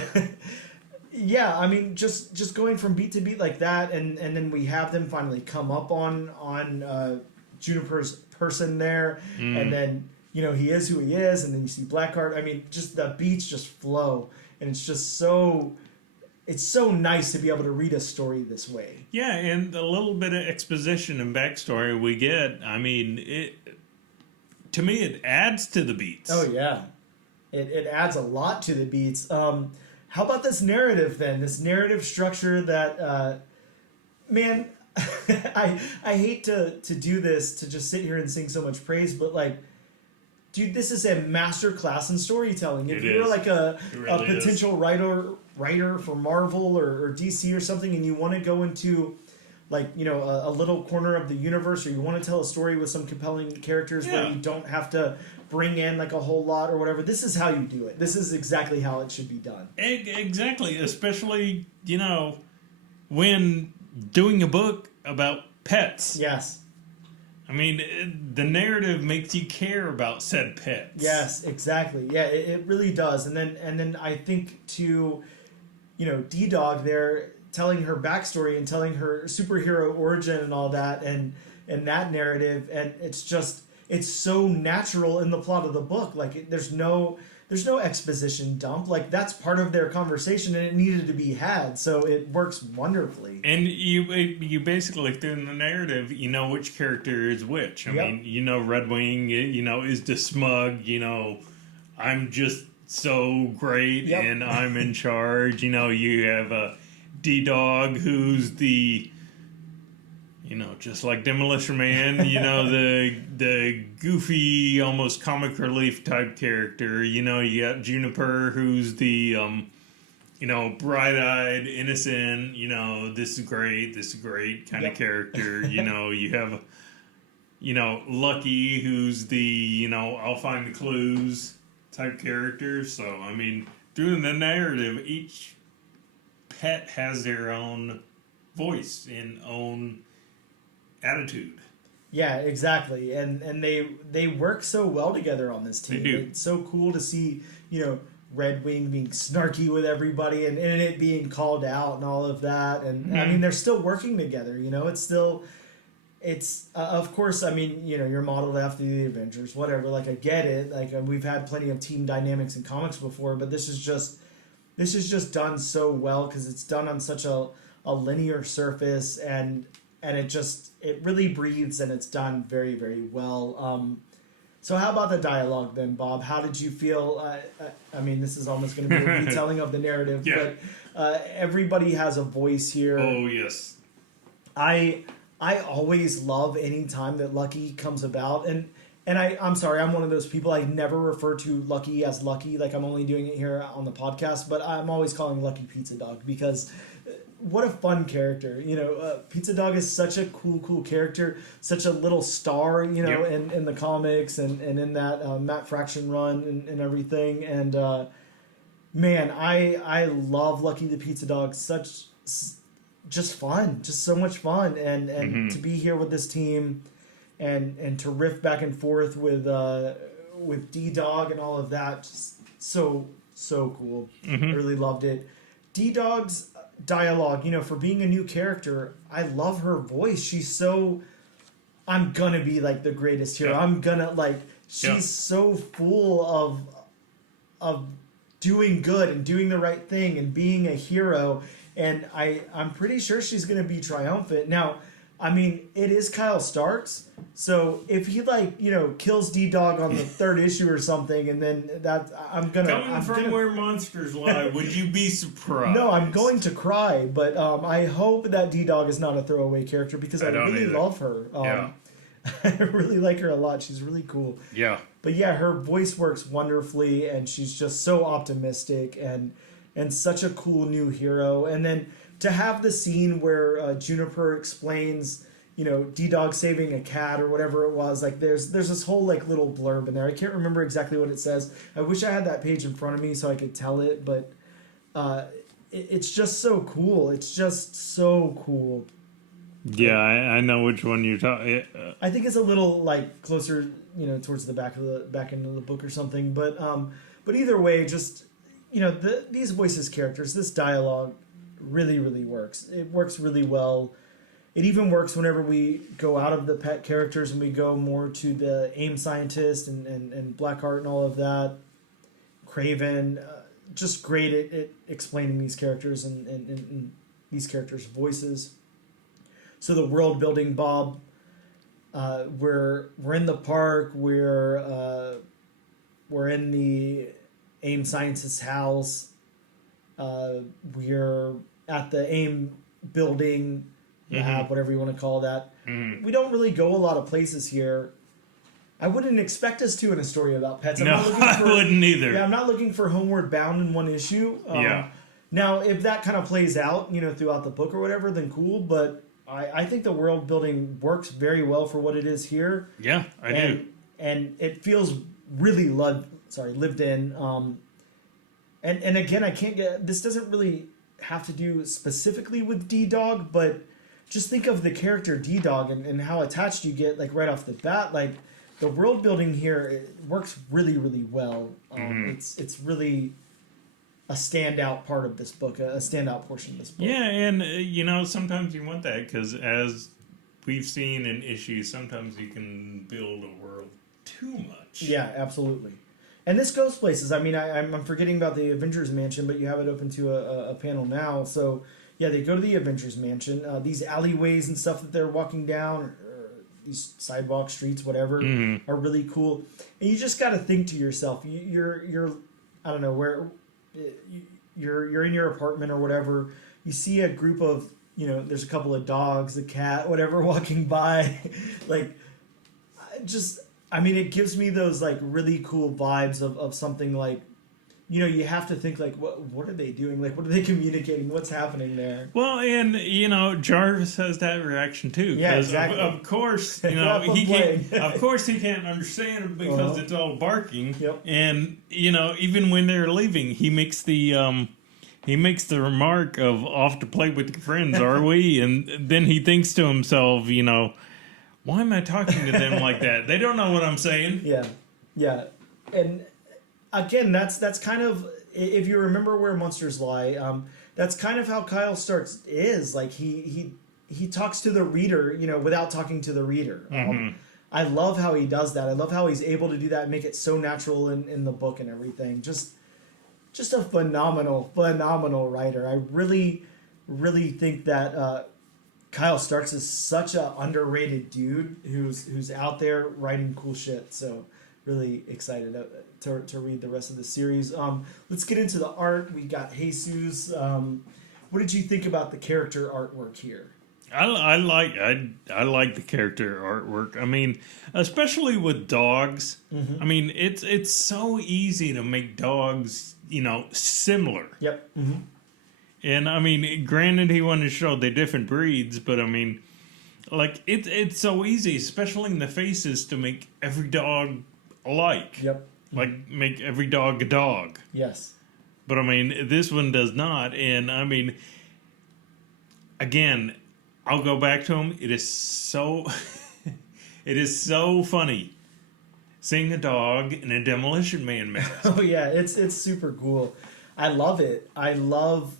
yeah, I mean, just going from beat to beat like that, and then we have them finally come up on Juniper's person there, and then, he is who he is, and then you see Blackheart. I mean, just the beats just flow, and it's just so... It's so nice to be able to read a story this way. Yeah, and the little bit of exposition and backstory we get, I mean, to me, it adds to the beats. Oh, yeah. It adds a lot to the beats. How about this narrative, then? This narrative structure that, man, I hate to do this, to just sit here and sing so much praise, but, like, dude, this is a master class in storytelling. If you're like a potential writer for Marvel or DC or something, and you want to go into like a little corner of the universe, or you want to tell a story with some compelling characters where you don't have to bring in like a whole lot or whatever, this is how you do it. This is exactly how it should be done. Exactly, especially when doing a book about pets. Yes. I mean, the narrative makes you care about said pets. Yes, exactly. Yeah, it really does. And then I think to, D-Dog there, telling her backstory and telling her superhero origin and all that, and that narrative, and it's so natural in the plot of the book. Like, there's no exposition dump. Like, that's part of their conversation, and it needed to be had, so it works wonderfully. And you basically, through the narrative, you know which character is which. I mean, Redwing, is the smug, I'm just so great, and I'm in charge. You have a D-Dog who's the... just like Demolition Man, the goofy, almost comic relief type character. You got Juniper, who's the, bright-eyed, innocent, this is great kind of character. You have, Lucky, who's the, I'll find the clues type character. So, I mean, through the narrative, each pet has their own voice and own attitude. Yeah, exactly. And they work so well together on this team. They do. It's so cool to see, Redwing being snarky with everybody and it being called out and all of that. And I mean, they're still working together. Of course, I mean, you're modeled after the Avengers, whatever. Like, I get it. Like, we've had plenty of team dynamics in comics before, but this is just done so well because it's done on such a linear surface and it really breathes and it's done very, very well. So how about the dialogue then, Bob? How did you feel? I mean, this is almost going to be a retelling of the narrative, but everybody has a voice here. Oh, yes. I always love any time that Lucky comes about, and I'm sorry, I'm one of those people. I never refer to Lucky as Lucky, like I'm only doing it here on the podcast, but I'm always calling Lucky Pizza Dog because what a fun character. Pizza Dog is such a cool character, such a little star, in the comics and in that Matt Fraction run and everything. And man, I love Lucky the Pizza Dog. Just fun, just so much fun, and to be here with this team, and to riff back and forth with D-Dog and all of that, just so cool. I really loved it. D-Dog's dialogue, for being a new character, I love her voice. She's so, I'm gonna be like the greatest hero. I'm gonna she's so full of doing good and doing the right thing and being a hero. And I'm pretty sure she's going to be triumphant. Now, I mean, it is Kyle Starks. So if he kills D-Dog on the third issue or something, and then where monsters lie, would you be surprised? No, I'm going to cry. But I hope that D-Dog is not a throwaway character because I really love her. I really like her a lot. She's really cool. Yeah. But yeah, her voice works wonderfully, and she's just so optimistic and such a cool new hero. And then to have the scene where Juniper explains, D-Dog saving a cat or whatever it was, like there's this whole little blurb in there. I can't remember exactly what it says. I wish I had that page in front of me so I could tell it, but it's just so cool. It's just so cool. Yeah, I know which one you're talking. I think it's a little closer, towards the back end of the book or something. But either way, just these voices characters, this dialogue really, really works. It works really well. It even works whenever we go out of the pet characters and we go more to the AIM scientist and Blackheart and all of that. Craven, just great at explaining these characters and these characters' voices. So the world building, Bob, we're in the park. We're in the AIM scientist's house. We're at the AIM building, lab, whatever you want to call that. We don't really go a lot of places here. I wouldn't expect us to in a story about pets. I wouldn't either. Yeah, I'm not looking for Homeward Bound in one issue. Now, if that kind of plays out, throughout the book or whatever, then cool. But I think the world building works very well for what it is here. Yeah, I do. And it feels really lived in. And again, I can't get, this doesn't really have to do specifically with D-Dog, but just think of the character D-Dog and how attached you get right off the bat. The world building here, it works really, really well. It's really a standout part of this book, a standout portion of this book. Yeah, and sometimes you want that because as we've seen in issues, sometimes you can build a world too much. Yeah, absolutely. And this goes places. I mean, I'm forgetting about the Avengers Mansion, but you have it open to a panel now. So, yeah, they go to the Avengers Mansion. These alleyways and stuff that they're walking down, or these sidewalk streets, whatever, are really cool. And you just got to think to yourself, you're I don't know, where you're in your apartment or whatever. You see a group of, there's a couple of dogs, a cat, whatever, walking by. It gives me those really cool vibes of something you have to think what are they doing? What are they communicating? What's happening there? Well, and Jarvis has that reaction too. Yeah, exactly. Of course, he can't. Of course, he can't understand it because it's all barking. Yep. And even when they're leaving, he makes the he makes the remark of off to play with your friends, are we? And then he thinks to himself, why am I talking to them like that? They don't know what I'm saying. Yeah. And again, that's kind of, if you remember Where Monsters Lie, that's kind of how Kyle Starks is. Like he talks to the reader, without talking to the reader. I love how he does that. I love how he's able to do that and make it so natural in the book and everything. Just a phenomenal writer. I really, really think that Kyle Starks is such an underrated dude who's out there writing cool shit. So really excited to read the rest of the series. Let's get into the art. We got Jesus. What did you think about the character artwork here? I like the character artwork. I mean, especially with dogs. I mean, it's so easy to make dogs, similar. Yep. And I mean, granted, he wanted to show they're different breeds, but I mean, like it's so easy, especially in the faces, to make every dog alike. Yep. Like make every dog a dog. Yes. But I mean, this one does not, and I mean, again, I'll go back to him. It is so, it is so funny seeing a dog in a Demolition Man mask. Oh yeah, it's super cool. I love it. I love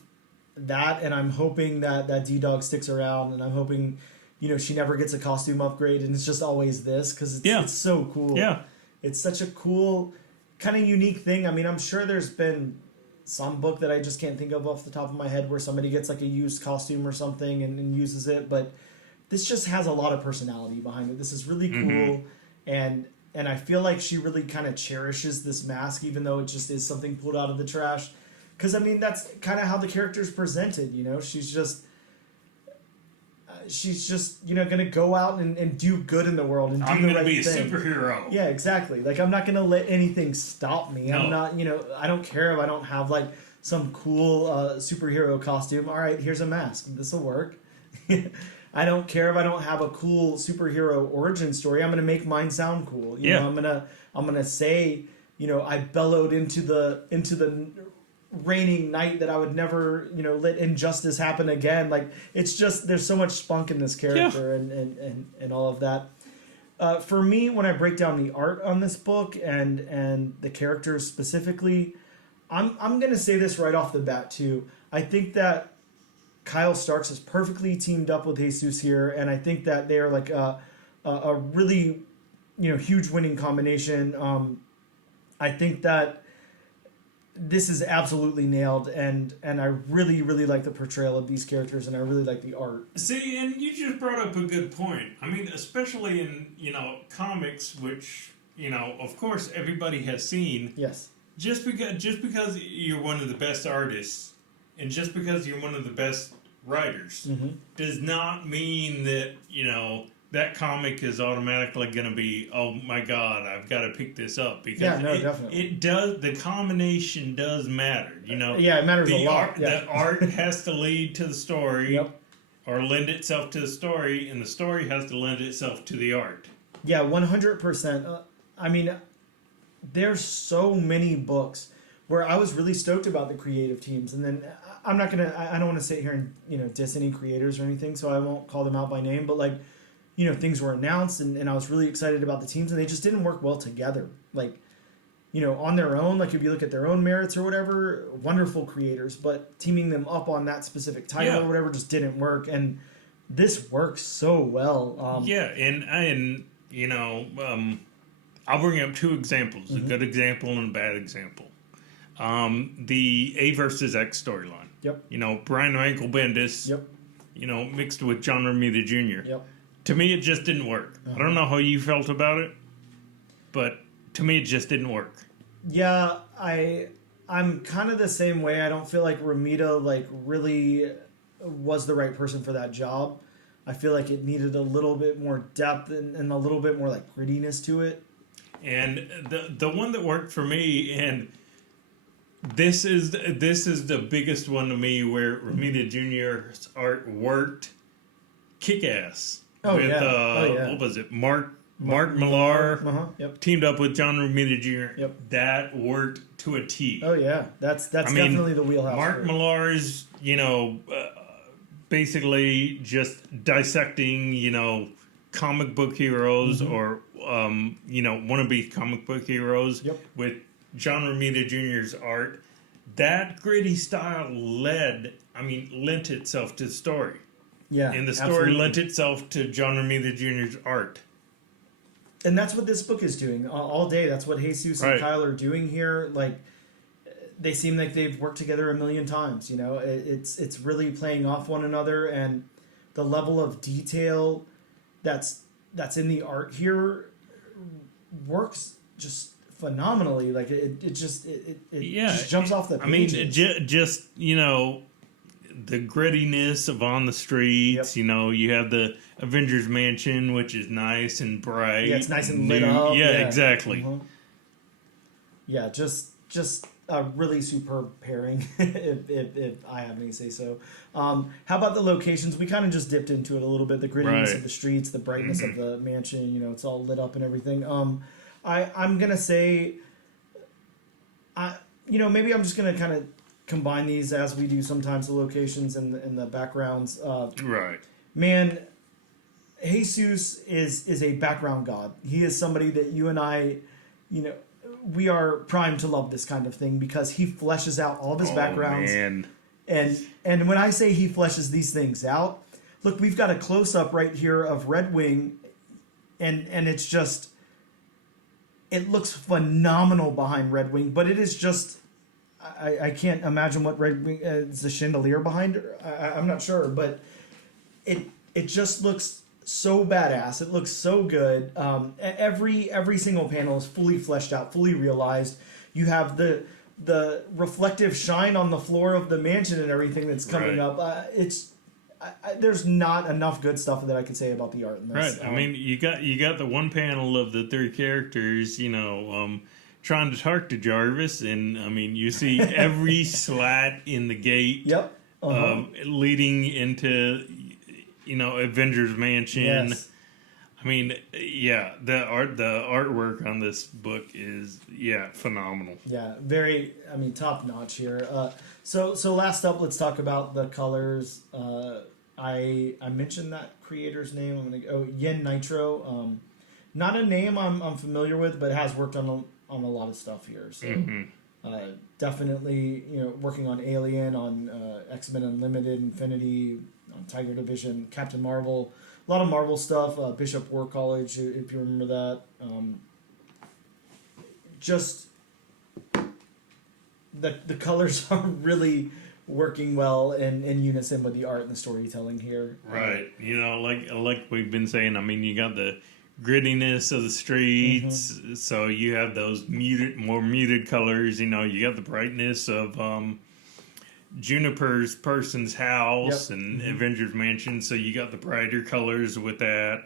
that, and I'm hoping that D-Dog sticks around, and I'm hoping, she never gets a costume upgrade, and it's just always this, because it's so cool. Yeah. It's such a cool, kind of unique thing. I mean, I'm sure there's been some book that I just can't think of off the top of my head where somebody gets like a used costume or something and uses it, but this just has a lot of personality behind it. This is really cool, and I feel like she really kind of cherishes this mask, even though it just is something pulled out of the trash. Because I mean, that's kind of how the character's presented. She's just gonna go out and do good in the world and do I'm the gonna right be a thing. superhero. Yeah, exactly. Like, I'm not gonna let anything stop me. No. I'm not, I don't care if I don't have like some cool superhero costume. All right, here's a mask. This will work. I don't care if I don't have a cool superhero origin story. I'm gonna make mine sound cool. You know, I'm gonna say, I bellowed into the raining night that I would never, let injustice happen again. Like, it's just, there's so much spunk in this character and all of that. For me, when I break down the art on this book and the characters specifically, I'm going to say this right off the bat too. I think that Kyle Starks is perfectly teamed up with Jesus here, and I think that they are like a really, huge winning combination. I think that this is absolutely nailed, and I really, really like the portrayal of these characters, and I really like the art. See, and you just brought up a good point. I mean, especially in, comics, which, of course everybody has seen. Yes. Just because you're one of the best artists, and just because you're one of the best writers, does not mean that, that comic is automatically going to be, oh my God, I've got to pick this up, because definitely. It does. The combination does matter. Yeah, it matters a lot. The art has to lead to the story, or lend itself to the story, and the story has to lend itself to the art. Yeah, 100%. I mean, there's so many books where I was really stoked about the creative teams, and then I don't want to sit here and diss any creators or anything, so I won't call them out by name, but like, things were announced, and I was really excited about the teams, and they just didn't work well together. Like, on their own, like if you look at their own merits or whatever, wonderful creators, but teaming them up on that specific title or whatever just didn't work, and this works so well. I'll bring up two examples, a good example and a bad example. The A versus X storyline. Yep. Brian Michael Bendis. Yep. Mixed with John Romita Jr. Yep. To me, it just didn't work. I don't know how you felt about it, but to me, it just didn't work. Yeah, I'm kind of the same way. I don't feel like Romita really was the right person for that job. I feel like it needed a little bit more depth and a little bit more like grittiness to it. And the one that worked for me, and this is the biggest one to me, where Romita Jr.'s art worked kick-ass. What was it? Mark Mark Millar Yep. teamed up with John Romita Jr. Yep. That worked to a T. Oh yeah, that's definitely the wheelhouse. Mark Millar's, basically just dissecting, comic book heroes or wannabe comic book heroes with John Romita Jr.'s art. That gritty style lent itself to the story. Yeah, and the story absolutely. lent itself to John Romita Jr.'s art. And that's what this book is doing all day. That's what Jesus and Kyle are doing here. Like, they seem like they've worked together a million times. It's really playing off one another, and the level of detail that's in the art here works just phenomenally. Like it just jumps off the pages. I mean, just the grittiness of On the Streets. Yep. You have the Avengers Mansion, which is nice and bright. Yeah, it's nice and lit up. Yeah, exactly. Yeah, just a really superb pairing, if I have any say so. How about the locations? We kind of just dipped into it a little bit. The grittiness of the streets, the brightness of the mansion. It's all lit up and everything. I'm gonna say, maybe I'm just gonna kind of combine these as we do sometimes, the locations and the backgrounds. Right. Man, Jesus is a background god. He is somebody that you and I, we are primed to love this kind of thing because he fleshes out all of his backgrounds. Man. And when I say he fleshes these things out, look, we've got a close up right here of Redwing, and it's just, it looks phenomenal behind Redwing, but it is just, I can't imagine what Redwing is, the chandelier behind her. I'm not sure, but it just looks so badass. It looks so good. Every single panel is fully fleshed out, fully realized. You have the reflective shine on the floor of the mansion and everything that's coming up. There's not enough good stuff that I could say about the art in this. Right. I mean, you got the one panel of the three characters, trying to talk to Jarvis, and I mean, you see every slat in the gate. Yep. Leading into Avengers Mansion. Yes. I mean, yeah, the artwork on this book is phenomenal. Yeah, very, top notch here. So last up, let's talk about the colors. I mentioned that creator's name. I'm gonna go Yen Nitro. Not a name I'm familiar with, but has worked on a lot of stuff here. So definitely, working on Alien, on X-Men Unlimited, Infinity, on Tiger Division, Captain Marvel, a lot of Marvel stuff. Bishop War College, if you remember that. Just the colors are really working well in unison with the art and the storytelling here. Right. Like we've been saying, I mean, you got the grittiness of the streets, so you have those more muted colors. You got the brightness of Juniper's person's house and Avengers Mansion, so you got the brighter colors with that.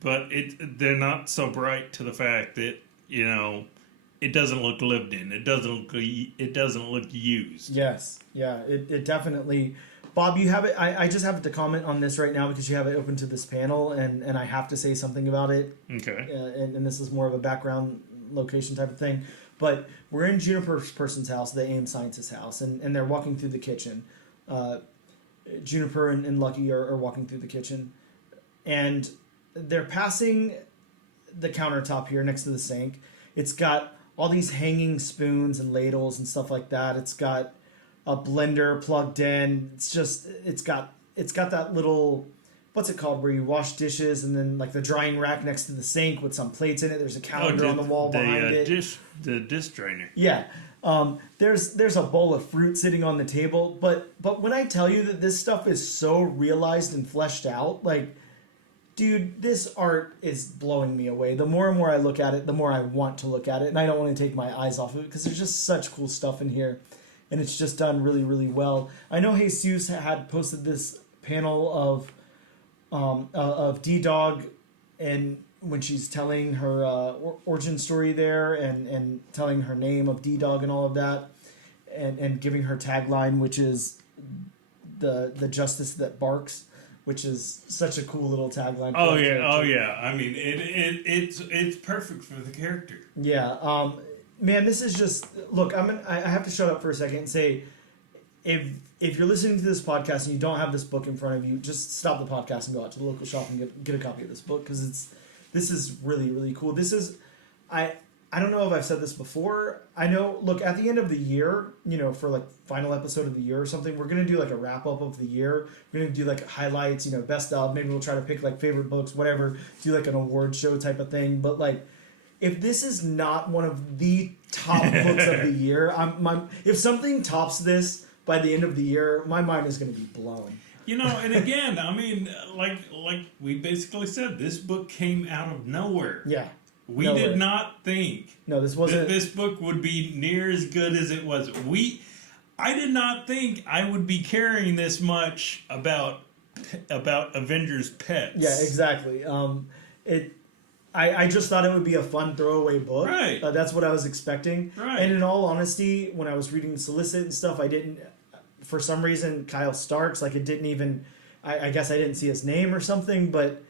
But they're not so bright to the fact that it doesn't look lived in. It doesn't look used. Yes, yeah, it definitely. Bob, you have it. I just have to comment on this right now because you have it open to this panel, and I have to say something about it. Okay. And this is more of a background location type of thing. But we're in Juniper's person's house, the AIM scientist's house, and they're walking through the kitchen. Juniper and Lucky are walking through the kitchen, and they're passing the countertop here next to the sink. It's got all these hanging spoons and ladles and stuff like that. It's got a blender plugged in. It's got that little, what's it called, where you wash dishes, and then like the drying rack next to the sink with some plates in it. There's a calendar on the wall behind it. The dish drainer. Yeah. There's a bowl of fruit sitting on the table, but when I tell you that this stuff is so realized and fleshed out, like, dude, this art is blowing me away. The more and more I look at it, the more I want to look at it, and I don't want to take my eyes off of it because there's just such cool stuff in here, and it's just done really, really well. I know Jesus had posted this panel of D-Dog, and when she's telling her origin story there, and telling her name of D-Dog and all of that, and giving her tagline, which is the justice that barks. which is such a cool little tagline. For Oh that yeah, character. oh yeah. I mean, it's perfect for the character. Yeah, man, this is just look. I have to shut up for a second and say, if you're listening to this podcast and you don't have this book in front of you, just stop the podcast and go out to the local shop and get a copy of this book, because this is really, really cool. This is I don't know if I've said this before. I know, look, at the end of the year, for like final episode of the year or something, we're going to do like a wrap up of the year. We're going to do like highlights, best of, maybe we'll try to pick like favorite books, whatever, do like an award show type of thing. But like, if this is not one of the top books of the year, if something tops this by the end of the year, my mind is going to be blown. And again, I mean, like we basically said, this book came out of nowhere. Yeah. We did not think this wasn't this book would be near as good as it was. I did not think I would be caring this much about Avengers Pets. Yeah, exactly. I just thought it would be a fun throwaway book. Right. That's what I was expecting. Right. And in all honesty, when I was reading the solicit and stuff, I didn't, for some reason, Kyle Starks, like it didn't even, I guess I didn't see his name or something, but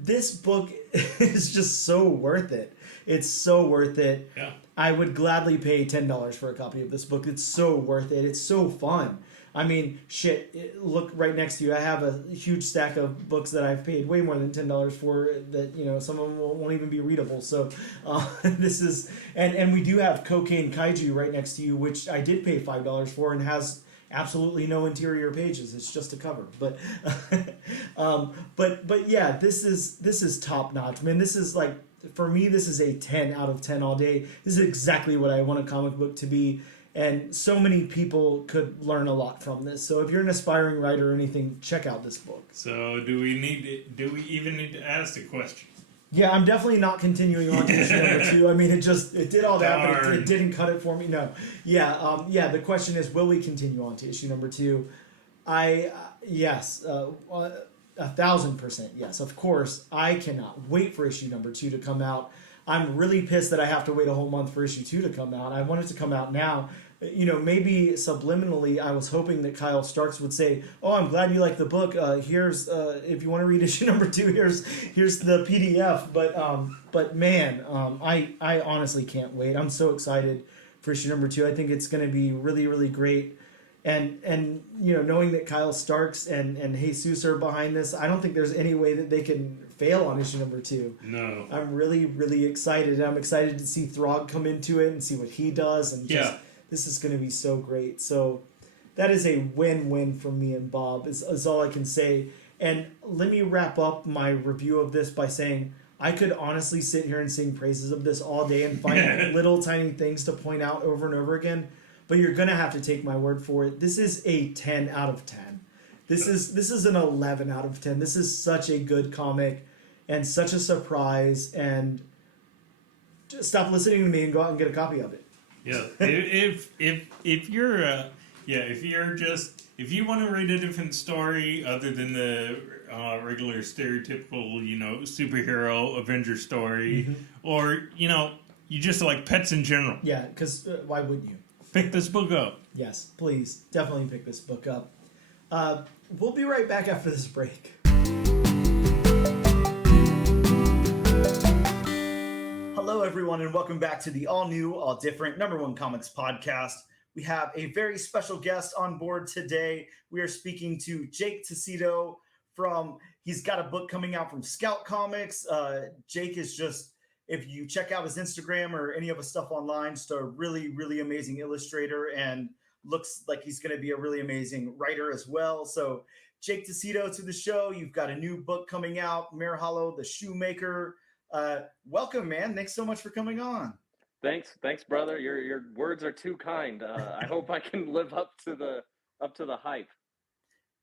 this book is just so worth it. It's so worth it. Yeah. I would gladly pay $10 for a copy of this book. It's so worth it. It's so fun. I mean, shit, look right next to you. I have a huge stack of books that I've paid way more than $10 for that, some of them won't even be readable. So this is, and we do have Cocaine Kaiju right next to you, which I did pay $5 for and has absolutely no interior pages. It's just a cover. But but yeah, this is top notch, man. This is like, for me, this is a 10 out of 10 all day. This is exactly what I want a comic book to be. And so many people could learn a lot from this. So if you're an aspiring writer or anything, check out this book. So do we even need to ask the question? Yeah, I'm definitely not continuing on to issue number 2. I mean, it did all that, but it didn't cut it for me. No. Yeah, the question is, will we continue on to issue number 2? Yes, 1,000% yes. Of course, I cannot wait for issue number 2 to come out. I'm really pissed that I have to wait a whole month for issue 2 to come out. I want it to come out now. Maybe subliminally, I was hoping that Kyle Starks would say, "Oh, I'm glad you like the book. Here's if you want to read issue number 2, here's the PDF." But man, I honestly can't wait. I'm so excited for issue number 2. I think it's going to be really, really great. And knowing that Kyle Starks and Jesus are behind this, I don't think there's any way that they can fail on issue number 2. No. I'm really, really excited. I'm excited to see Throg come into it and see what he does. And this is going to be so great. So that is a win-win for me and Bob, is all I can say. And let me wrap up my review of this by saying I could honestly sit here and sing praises of this all day and find little tiny things to point out over and over again. But you're going to have to take my word for it. This is a 10 out of 10. This is an 11 out of 10. This is such a good comic and such a surprise. And just stop listening to me and go out and get a copy of it. Yeah, if you want to read a different story other than the regular stereotypical, superhero Avenger story, or you just like pets in general. Yeah, because why wouldn't you? Pick this book up. Yes, please, definitely pick this book up. We'll be right back after this break. Hello, everyone, and welcome back to the all-new, all-different #1 Comics podcast. We have a very special guest on board today. We are speaking to Jake Tacito he's got a book coming out from Scout Comics. Jake is just, if you check out his Instagram or any of his stuff online, just a really, really amazing illustrator and looks like he's going to be a really amazing writer as well. So Jake Tacito to the show. You've got a new book coming out, Marehallow The Shoemaker. Welcome, man. Thanks so much for coming on. Thanks, brother. Your words are too kind. I hope I can live up to the hype.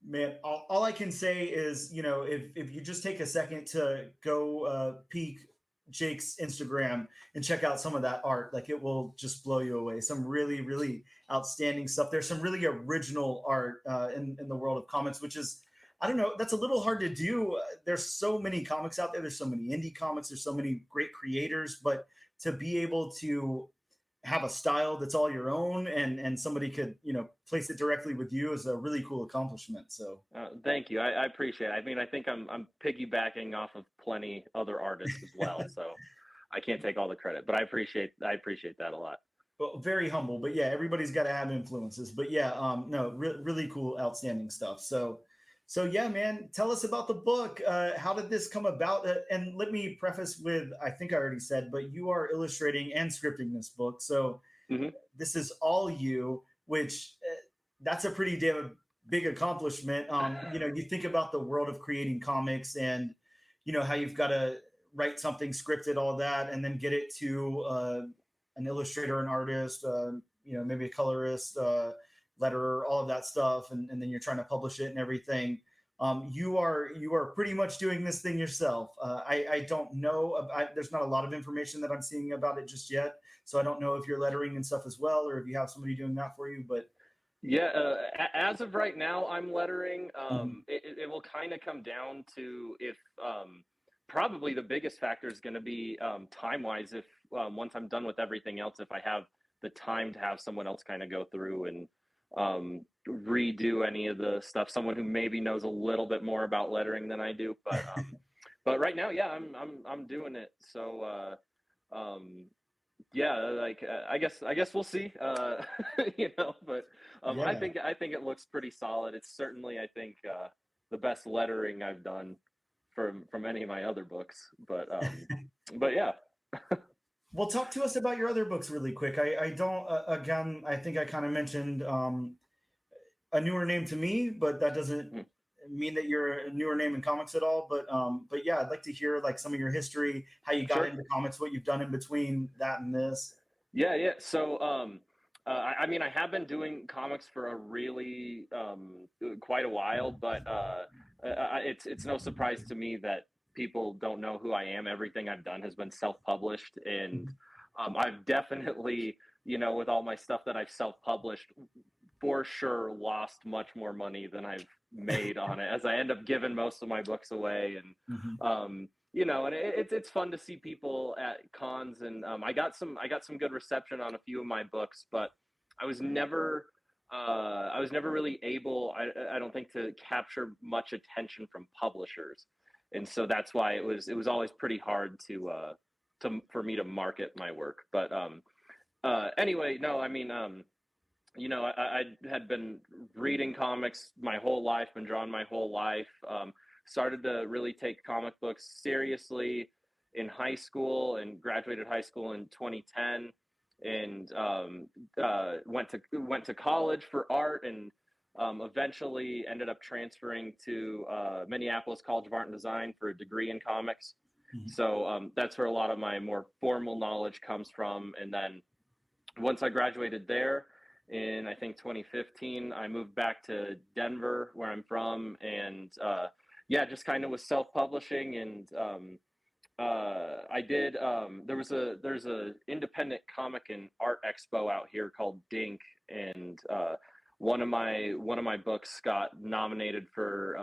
Man, all I can say is, if you just take a second to go peek Jake's Instagram and check out some of that art, like it will just blow you away. Some really, really outstanding stuff. There's some really original art in the world of comics, which is, I don't know, that's a little hard to do. There's so many comics out there. There's so many indie comics. There's so many great creators, but to be able to have a style that's all your own, and somebody could, place it directly with you is a really cool accomplishment. So Thank you. I appreciate it. I mean, I think I'm piggybacking off of plenty other artists as well, so I can't take all the credit, but I appreciate that a lot. well, very humble, but yeah, everybody's got to have influences. But yeah, no, really cool, outstanding stuff. So yeah, man, tell us about the book. How did this come about? And let me preface with, I think I already said, but you are illustrating and scripting this book. So this is all you, which that's a pretty damn big accomplishment. You think about the world of creating comics and, how you've got to write something scripted, all that, and then get it to an illustrator, an artist, maybe a colorist, letterer, all of that stuff, and then you're trying to publish it and everything. You are pretty much doing this thing yourself. I don't know. There's not a lot of information that I'm seeing about it just yet, so I don't know if you're lettering and stuff as well, or if you have somebody doing that for you. But yeah, as of right now, I'm lettering. It will kind of come down to if probably the biggest factor is going to be time-wise. If once I'm done with everything else, if I have the time to have someone else kind of go through and redo any of the stuff, someone who maybe knows a little bit more about lettering than I do, but right now, yeah, I'm doing it. So yeah, like I guess we'll see. But yeah. I think it looks pretty solid. It's certainly, I think, the best lettering I've done from any of my other books. But yeah. Well, talk to us about your other books really quick. I don't, again, I think I kind of mentioned a newer name to me, but that doesn't mean that you're a newer name in comics at all. But yeah, I'd like to hear like some of your history, how you got into comics, what you've done in between that and this. Yeah. So, I mean, I have been doing comics for a really quite a while, but it's no surprise to me that people don't know who I am. Everything I've done has been self-published, and I've definitely, with all my stuff that I've self-published, for sure lost much more money than I've made on it, as I end up giving most of my books away. And and it's fun to see people at cons, and I got some good reception on a few of my books, but I was never really able, I don't think, to capture much attention from publishers. And so that's why it was always pretty hard for me to market my work. But anyway, no, I mean, I had been reading comics my whole life, been drawing my whole life. Started to really take comic books seriously in high school, and graduated high school in 2010, and went to college for art, and eventually ended up transferring to Minneapolis College of Art and Design for a degree in comics. So that's where a lot of my more formal knowledge comes from. And then once I graduated there in, I think, 2015, I moved back to Denver, where I'm from, and just kind of was self-publishing. And I did. There's a independent comic and art expo out here called Dink, and one of my books got nominated for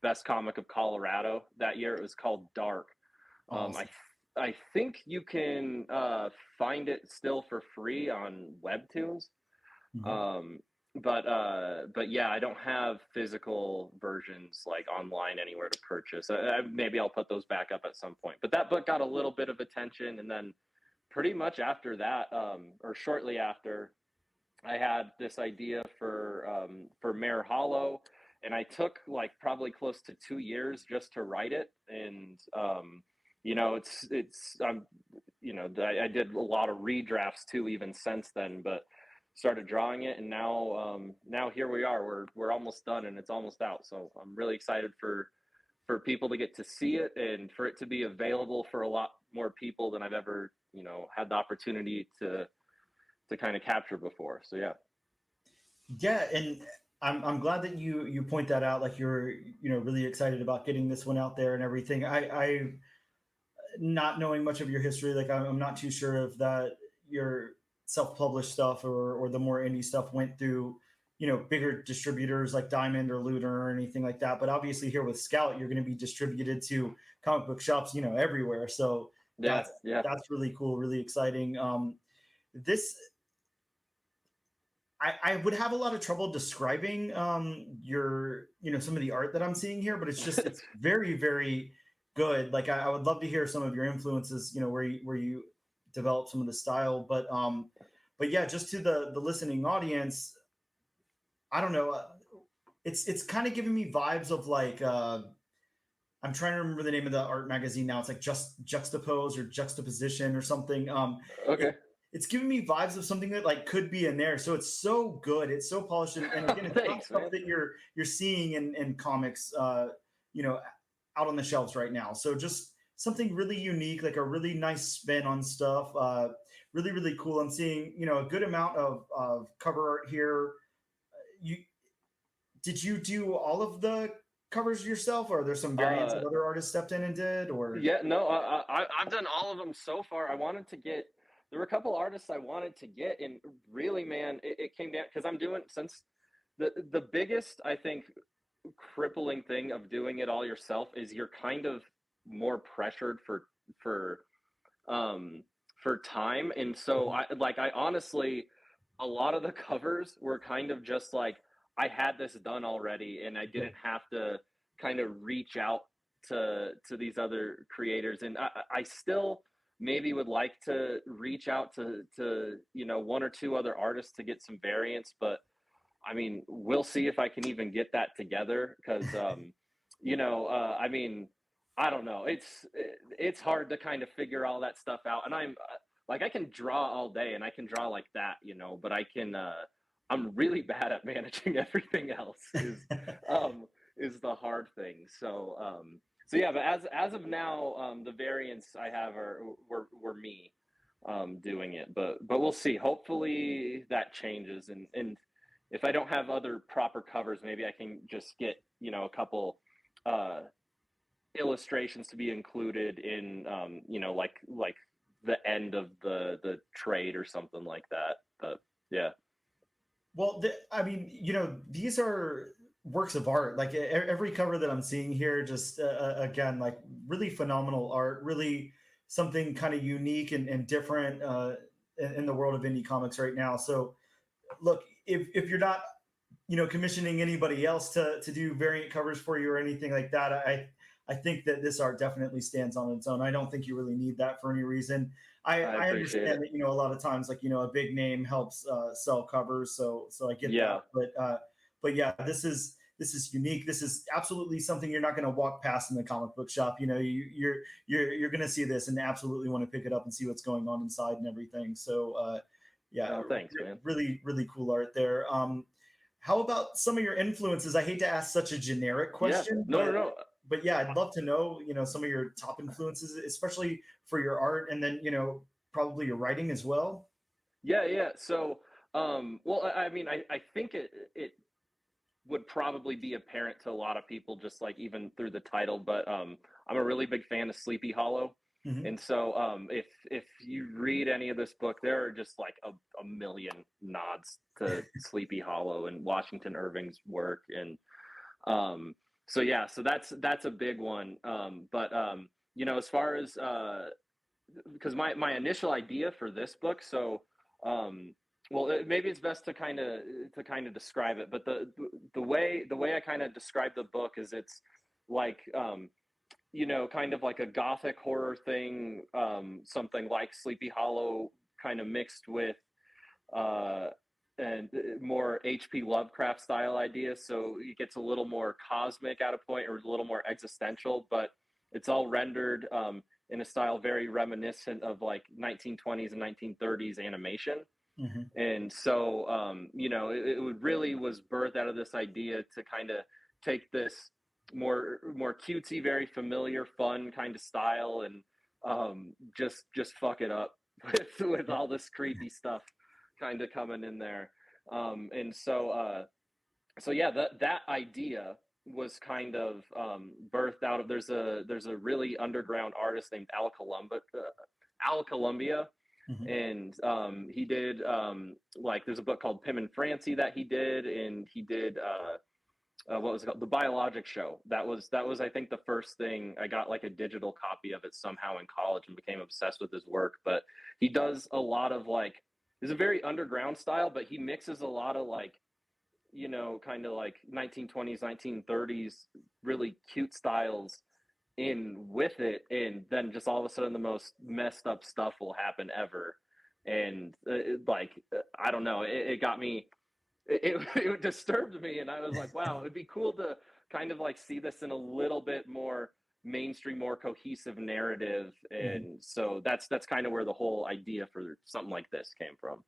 best comic of Colorado that year. It was called Dark. Awesome. I think you can find it still for free on Webtoons. But yeah, I don't have physical versions like online anywhere to purchase. Maybe I'll put those back up at some point. But that book got a little bit of attention, and then pretty much after that, or shortly after, I had this idea for Marehallow, and I took like probably close to 2 years just to write it. And I did a lot of redrafts too, even since then, but started drawing it, and now here we are. We're almost done, and it's almost out. So I'm really excited for people to get to see it, and for it to be available for a lot more people than I've ever had the opportunity to kind of capture before. So Yeah, and I'm glad that you point that out. Like you're really excited about getting this one out there and everything. I not knowing much of your history, like I'm not too sure if that your self-published stuff or the more indie stuff went through bigger distributors like Diamond or Lunar or anything like that. But obviously here with Scout, you're going to be distributed to comic book shops everywhere. So that's really cool, really exciting. this I would have a lot of trouble describing your some of the art that I'm seeing here, but it's very, very good. Like I would love to hear some of your influences, where you develop some of the style, but yeah, just to the listening audience, I don't know. It's kind of giving me vibes of like I'm trying to remember the name of the art magazine now. It's like just juxtapose or juxtaposition or something. Okay. It's giving me vibes of something that like could be in there. So it's so good. It's so polished, and again, it's Thanks, not stuff man. that you're seeing in comics, out on the shelves right now. So just something really unique, like a really nice spin on stuff. Really, really cool. I'm seeing a good amount of cover art here. Did you do all of the covers yourself, or are there some variants that other artists stepped in and did? Or Yeah, no, I've done all of them so far. There were a couple artists I wanted to get, and really, man, it came down because I'm doing since the biggest, I think, crippling thing of doing it all yourself is you're kind of more pressured for for time, and so I honestly, a lot of the covers were kind of just like I had this done already, and I didn't have to kind of reach out to these other creators, and I still maybe would like to reach out to one or two other artists to get some variants, but I mean we'll see if I can even get that together because I mean I don't know, it's hard to kind of figure all that stuff out, and I'm like I can draw all day and I can draw like that, but I'm really bad at managing everything else is the hard thing. So yeah, but as of now, the variants I have were me doing it, but we'll see. Hopefully that changes, and if I don't have other proper covers, maybe I can just get a couple illustrations to be included in like the end of the trade or something like that. But yeah. Well, I mean, these are works of art. Like every cover that I'm seeing here, just again, like really phenomenal art, really something kind of unique and different in the world of indie comics right now. So, look, if you're not, commissioning anybody else to do variant covers for you or anything like that, I think that this art definitely stands on its own. I don't think you really need that for any reason. I understand that a lot of times like a big name helps sell covers, so I get that. But yeah, this is unique. This is absolutely something you're not going to walk past in the comic book shop. You're going to see this and absolutely want to pick it up and see what's going on inside and everything. So yeah, thanks, man. Really, really cool art there. How about some of your influences? I hate to ask such a generic question. Yeah. No. But yeah, I'd love to know, some of your top influences, especially for your art, and then, probably your writing as well. Yeah. So, well, I mean, I think it would probably be apparent to a lot of people, just like even through the title, but I'm a really big fan of Sleepy Hollow. Mm-hmm. And so if you read any of this book, there are just like a million nods to Sleepy Hollow and Washington Irving's work. And so yeah, so that's a big one. But as far as because my initial idea for this book, so well, maybe it's best to kind of describe it. But the way I kind of describe the book is it's like kind of like a gothic horror thing, something like Sleepy Hollow, kind of mixed with and more H.P. Lovecraft style ideas. So it gets a little more cosmic at a point, or a little more existential, but it's all rendered in a style very reminiscent of like 1920s and 1930s animation. Mm-hmm. And so, it really was birthed out of this idea to kind of take this more cutesy, very familiar, fun kind of style, and just fuck it up with all this creepy stuff kind of coming in there. And so yeah, that idea was kind of birthed out of there's a really underground artist named Al Columbia. Mm-hmm. And he did like there's a book called Pim and Francie that he did, and he did what was it called, The Biologic Show. That was I think the first thing. I got like a digital copy of it somehow in college and became obsessed with his work. But he does a lot of like is a very underground style, but he mixes a lot of like, you know, kind of like 1920s, 1930s, really cute styles in with it, and then just all of a sudden the most messed up stuff will happen ever. And I don't know, it got me, it disturbed me, and I was like, wow, it'd be cool to kind of like see this in a little bit more mainstream, more cohesive narrative. And so that's kind of where the whole idea for something like this came from.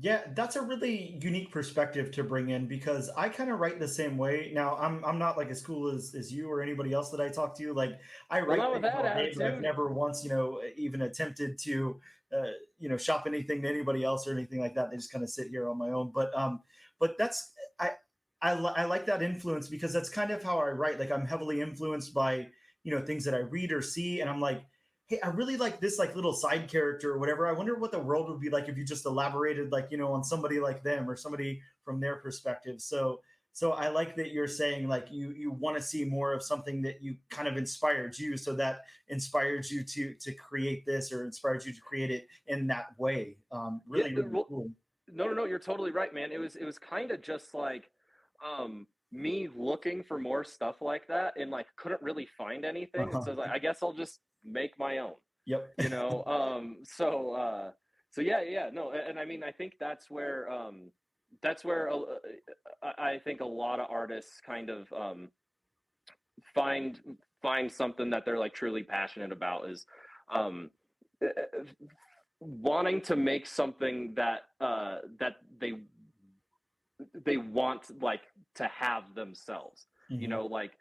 Yeah, that's a really unique perspective to bring in because I kind of write the same way. Now, I'm not like as cool as you or anybody else that I talk to. Like I Well, write not with things that all day, but I've attitude. never once, even attempted to, shop anything to anybody else or anything like that. They just kind of sit here on my own. But that's I like that influence because that's kind of how I write. Like I'm heavily influenced by things that I read or see, and I'm like, hey, I really like this like little side character or whatever. I wonder what the world would be like if you just elaborated like, on somebody like them or somebody from their perspective. So I like that you're saying like you want to see more of something that you kind of inspired you, so that inspired you to create this or inspired you to create it in that way. Really, Yeah, really well, cool. no, you're totally right, man. It was kind of just like me looking for more stuff like that, and like couldn't really find anything, and so I was like, I guess I'll just make my own, Yep. you know. So yeah, no, and I mean, I think that's where I think a lot of artists kind of find something that they're like truly passionate about, is um, wanting to make something that they want like to have themselves. You Mhm. know, like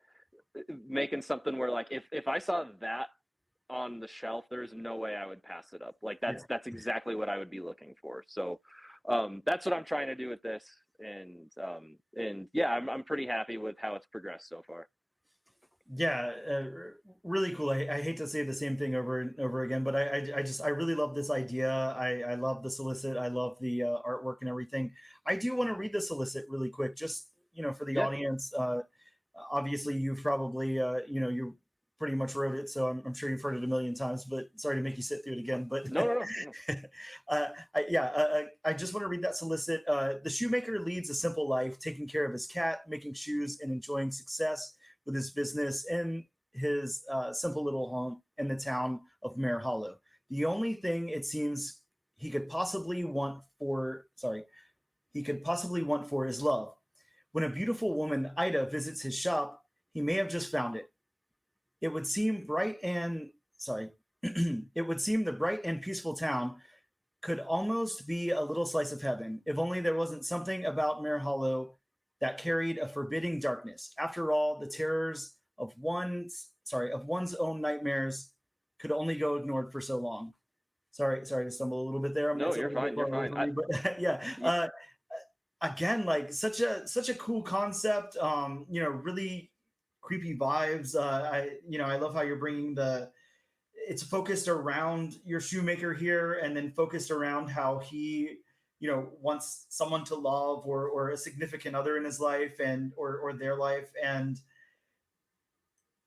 making something where like if I saw that on the shelf, there's no way I would pass it up. Like Yeah. that's exactly what I would be looking for. So that's what I'm trying to do with this, and yeah, I'm pretty happy with how it's progressed so far. Yeah, really cool. I hate to say the same thing over and over again, but I really love this idea. I love the solicit. I love the artwork and everything. I do want to read the solicit really quick, just for the Yeah. audience. Obviously, you've probably you pretty much wrote it, so I'm sure you've heard it a million times. But sorry to make you sit through it again. But No. I just want to read that solicit. The shoemaker leads a simple life, taking care of his cat, making shoes, and enjoying success with his business in his simple little home in the town of Marehallow. The only thing it seems he could possibly want for is love. When a beautiful woman, Ida, visits his shop, he may have just found it. It would seem bright and sorry, it would seem the bright and peaceful town could almost be a little slice of heaven if only there wasn't something about Marehallow that carried a forbidding darkness. After all, the terrors of one's own nightmares could only go ignored for so long. Sorry to stumble a little bit there. No, It's a you're little bit fine. You're far away fine. from me, but yeah. Again, like such a cool concept. Really creepy vibes. I love how you're bringing it's focused around your shoemaker here, and then focused around how he wants someone to love, or a significant other in his life, and or their life. And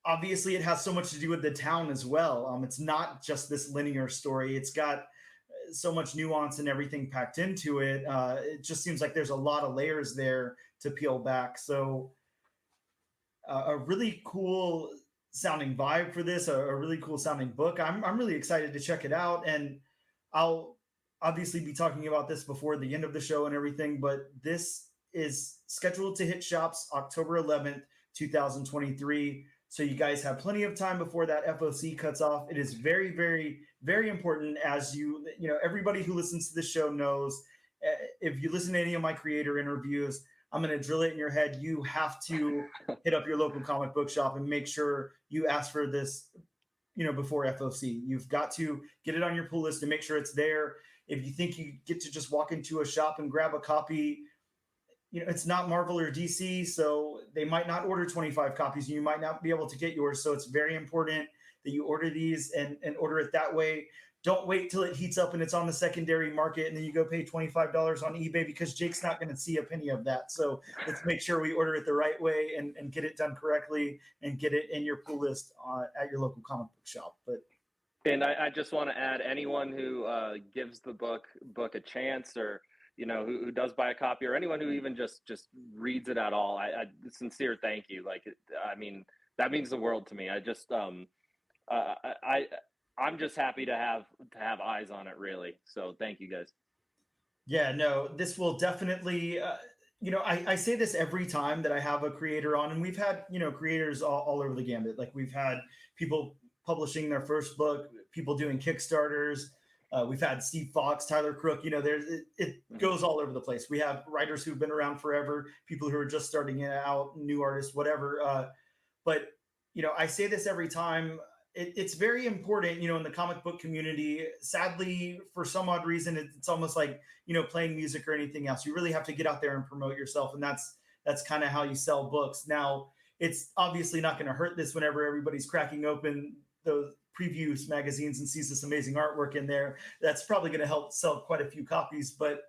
obviously it has so much to do with the town as well. It's not just this linear story. It's got so much nuance and everything packed into it. It just seems like there's a lot of layers there to peel back. So a really cool sounding vibe for this, a really cool sounding book. I'm really excited to check it out, and I'll obviously be talking about this before the end of the show and everything, but this is scheduled to hit shops October 11th, 2023. So you guys have plenty of time before that FOC cuts off. It is very, very, very important, as everybody who listens to this show knows. If you listen to any of my creator interviews, I'm going to drill it in your head. You have to hit up your local comic book shop and make sure you ask for this, before FOC. You've got to get it on your pull list and make sure it's there. If you think you get to just walk into a shop and grab a copy, it's not Marvel or DC, so they might not order 25 copies and you might not be able to get yours. So it's very important that you order these and order it that way. Don't wait till it heats up and it's on the secondary market and then you go pay $25 on eBay, because Jake's not going to see a penny of that. So let's make sure we order it the right way and get it done correctly and get it in your pull list at your local comic book shop. But And I just want to add, anyone who gives the book a chance, or who does buy a copy, or anyone who even just reads it at all, I sincere thank you. Like, I mean, that means the world to me. I just I'm just happy to have eyes on it, really. So thank you guys. Yeah, no, this will definitely. I say this every time that I have a creator on, and we've had creators all over the gambit. Like, we've had people publishing their first book, people doing Kickstarters. We've had Steve Fox, Tyler Crook. It goes all over the place. We have writers who've been around forever, people who are just starting out, new artists, whatever. But I say this every time. It's very important, in the comic book community. Sadly, for some odd reason, it's almost like playing music or anything else. You really have to get out there and promote yourself, and that's kind of how you sell books. Now, it's obviously not going to hurt this whenever everybody's cracking open those previews magazines and sees this amazing artwork in there. That's probably going to help sell quite a few copies, but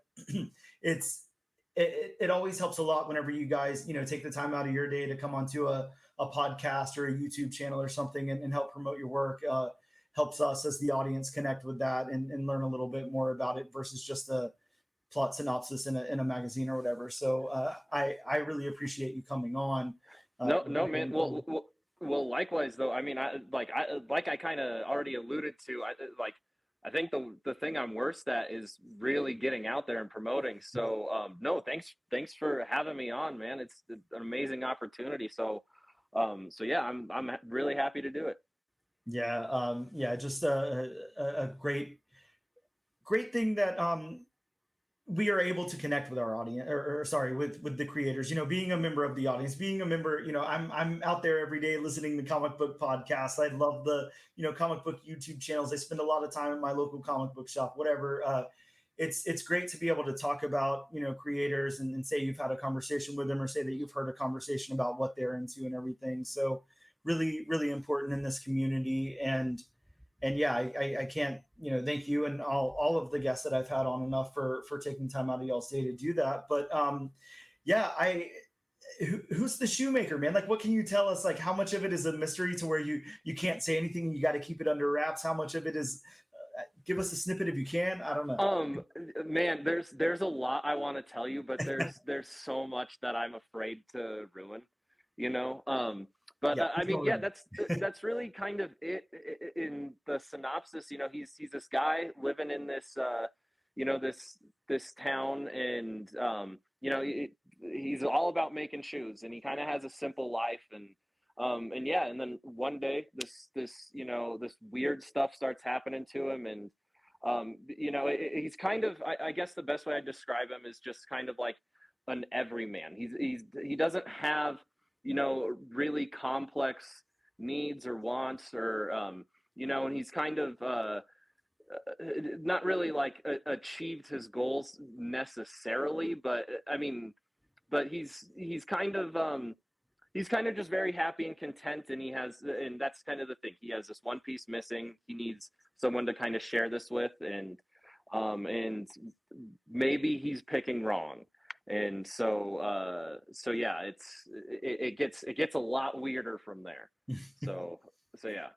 it always helps a lot whenever you guys take the time out of your day to come onto a podcast or a YouTube channel or something and help promote your work. Helps us as the audience connect with that and learn a little bit more about it versus just a plot synopsis in a magazine or whatever. So I really appreciate you coming on. No, man. Well, likewise though. I mean, I kind of already alluded to. I think the thing I'm worst at is really getting out there and promoting. So no, thanks for having me on, man. It's an amazing opportunity. So yeah, I'm really happy to do it. Yeah, just a great thing that we are able to connect with our audience, or sorry, with the creators. Being a member of the audience, being a member. I'm out there every day listening to comic book podcasts. I love the comic book YouTube channels. I spend a lot of time in my local comic book shop. Whatever. It's great to be able to talk about creators and say you've had a conversation with them, or say that you've heard a conversation about what they're into and everything. So really, really important in this community. And yeah, I can't thank you and all of the guests that I've had on enough for taking time out of y'all's day to do that. But yeah, who's the Shoemaker, man? Like, what can you tell us? Like, how much of it is a mystery to where you can't say anything, you got to keep it under wraps? How much of it is give us a snippet if you can. I don't know. Man, there's a lot I want to tell you, but there's so much that I'm afraid to ruin, But Yeah, I mean, yeah, that's really kind of it in the synopsis. He's this guy living in this this town, and he's all about making shoes, and he kind of has a simple life, and yeah, and then one day this weird stuff starts happening to him, and he's kind of, I guess the best way I describe him is just kind of like an everyman. He doesn't have really complex needs or wants, or and he's kind of not really like achieved his goals necessarily, but I mean, but he's kind of just very happy and content, and and that's kind of the thing. He has this one piece missing. He needs someone to kind of share this with, and maybe he's picking wrong. And so yeah, it gets a lot weirder from there. So yeah.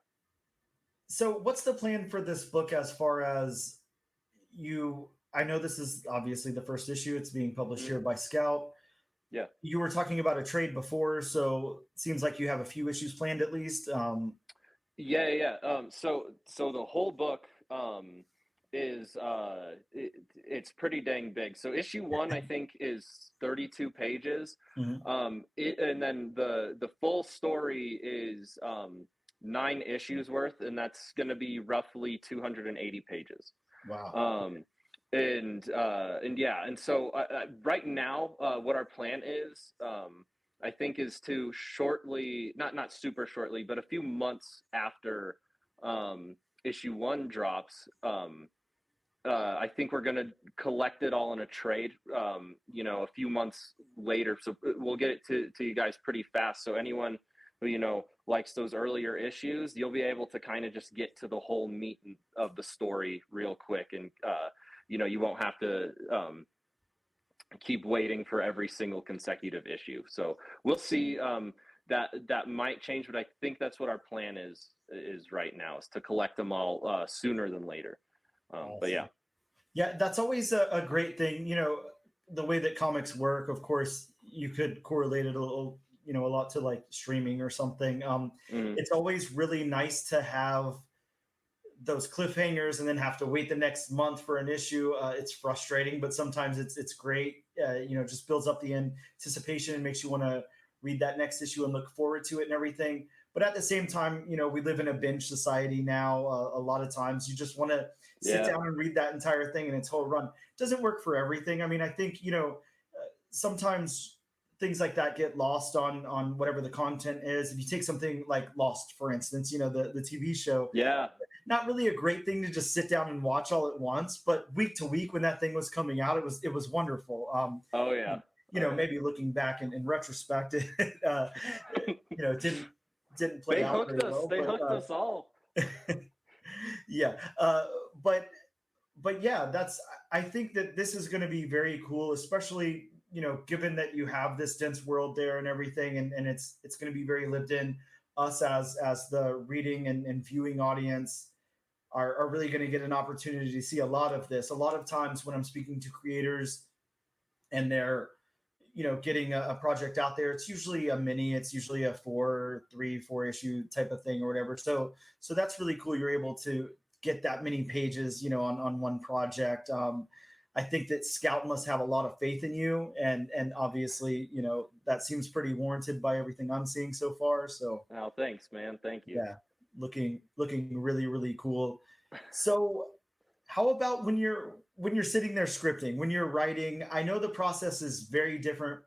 So what's the plan for this book as far as I know this is obviously the first issue. It's being published here by Scout. Yeah. You were talking about a trade before, so it seems like you have a few issues planned at least. Yeah. So the whole book is it's pretty dang big. So issue 1, I think, is 32 pages. Mm-hmm. And then the full story is 9 issues worth, and that's going to be roughly 280 pages. Wow. And yeah, and so right now, what our plan is, I think, is to shortly, not super shortly, but a few months after issue 1 drops, I think we're going to collect it all in a trade, a few months later. So we'll get it to you guys pretty fast. So anyone who, likes those earlier issues, you'll be able to kind of just get to the whole meat of the story real quick. And, you won't have to keep waiting for every single consecutive issue. So we'll see. that might change, but I think that's what our plan is right now, is to collect them all sooner than later. Awesome. But yeah. Yeah, that's always a great thing. You know, the way that comics work, of course, you could correlate it a little, you know, a lot to like streaming or something. It's always really nice to have those cliffhangers and then have to wait the next month for an issue. It's frustrating, but sometimes it's great. You know, just builds up the anticipation and makes you want to read that next issue and look forward to it and everything. But at the same time, you know, we live in a binge society now. A lot of times you just want to sit down and read that entire thing in its whole run. It doesn't work for everything. I mean, I think, you know, sometimes things like that get lost on whatever the content is. If you take something like Lost, for instance, you know, the TV show. Yeah. Not really a great thing to just sit down and watch all at once, but week to week when that thing was coming out, it was wonderful. Oh yeah. You know, maybe looking back in retrospect, you know, didn't play out very well. They hooked us all. Yeah. But yeah, I think that this is going to be very cool, especially, you know, given that you have this dense world there and everything, and it's going to be very lived in. Us as the reading and viewing audience are really going to get an opportunity to see a lot of this. A lot of times when I'm speaking to creators and they're, you know, getting a project out there, it's usually a mini, it's usually a 4 issue type of thing or whatever. So that's really cool. You're able to get that many pages, you know, on one project. I think that Scout must have a lot of faith in you, and obviously, you know, that seems pretty warranted by everything I'm seeing so far. So, oh, thanks, man. Thank you. Yeah, looking really, really cool. So, how about when you're sitting there scripting, when you're writing? I know the process is very different.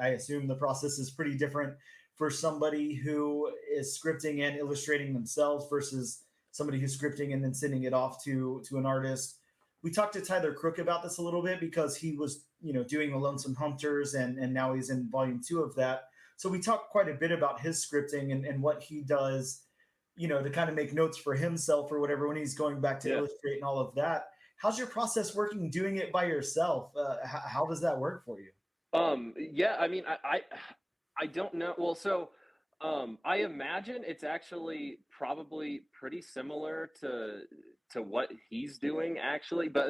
I assume the process is pretty different for somebody who is scripting and illustrating themselves versus somebody who's scripting and then sending it off to an artist. We talked to Tyler Crook about this a little bit because he was, you know, doing the Lonesome Hunters and now he's in volume 2 of that. So we talked quite a bit about his scripting and what he does, you know, to kind of make notes for himself or whatever when he's going back to illustrate and all of that. How's your process working doing it by yourself? How does that work for you? Yeah, I mean, I don't know. Well, so I imagine it's actually probably pretty similar to what he's doing, actually. But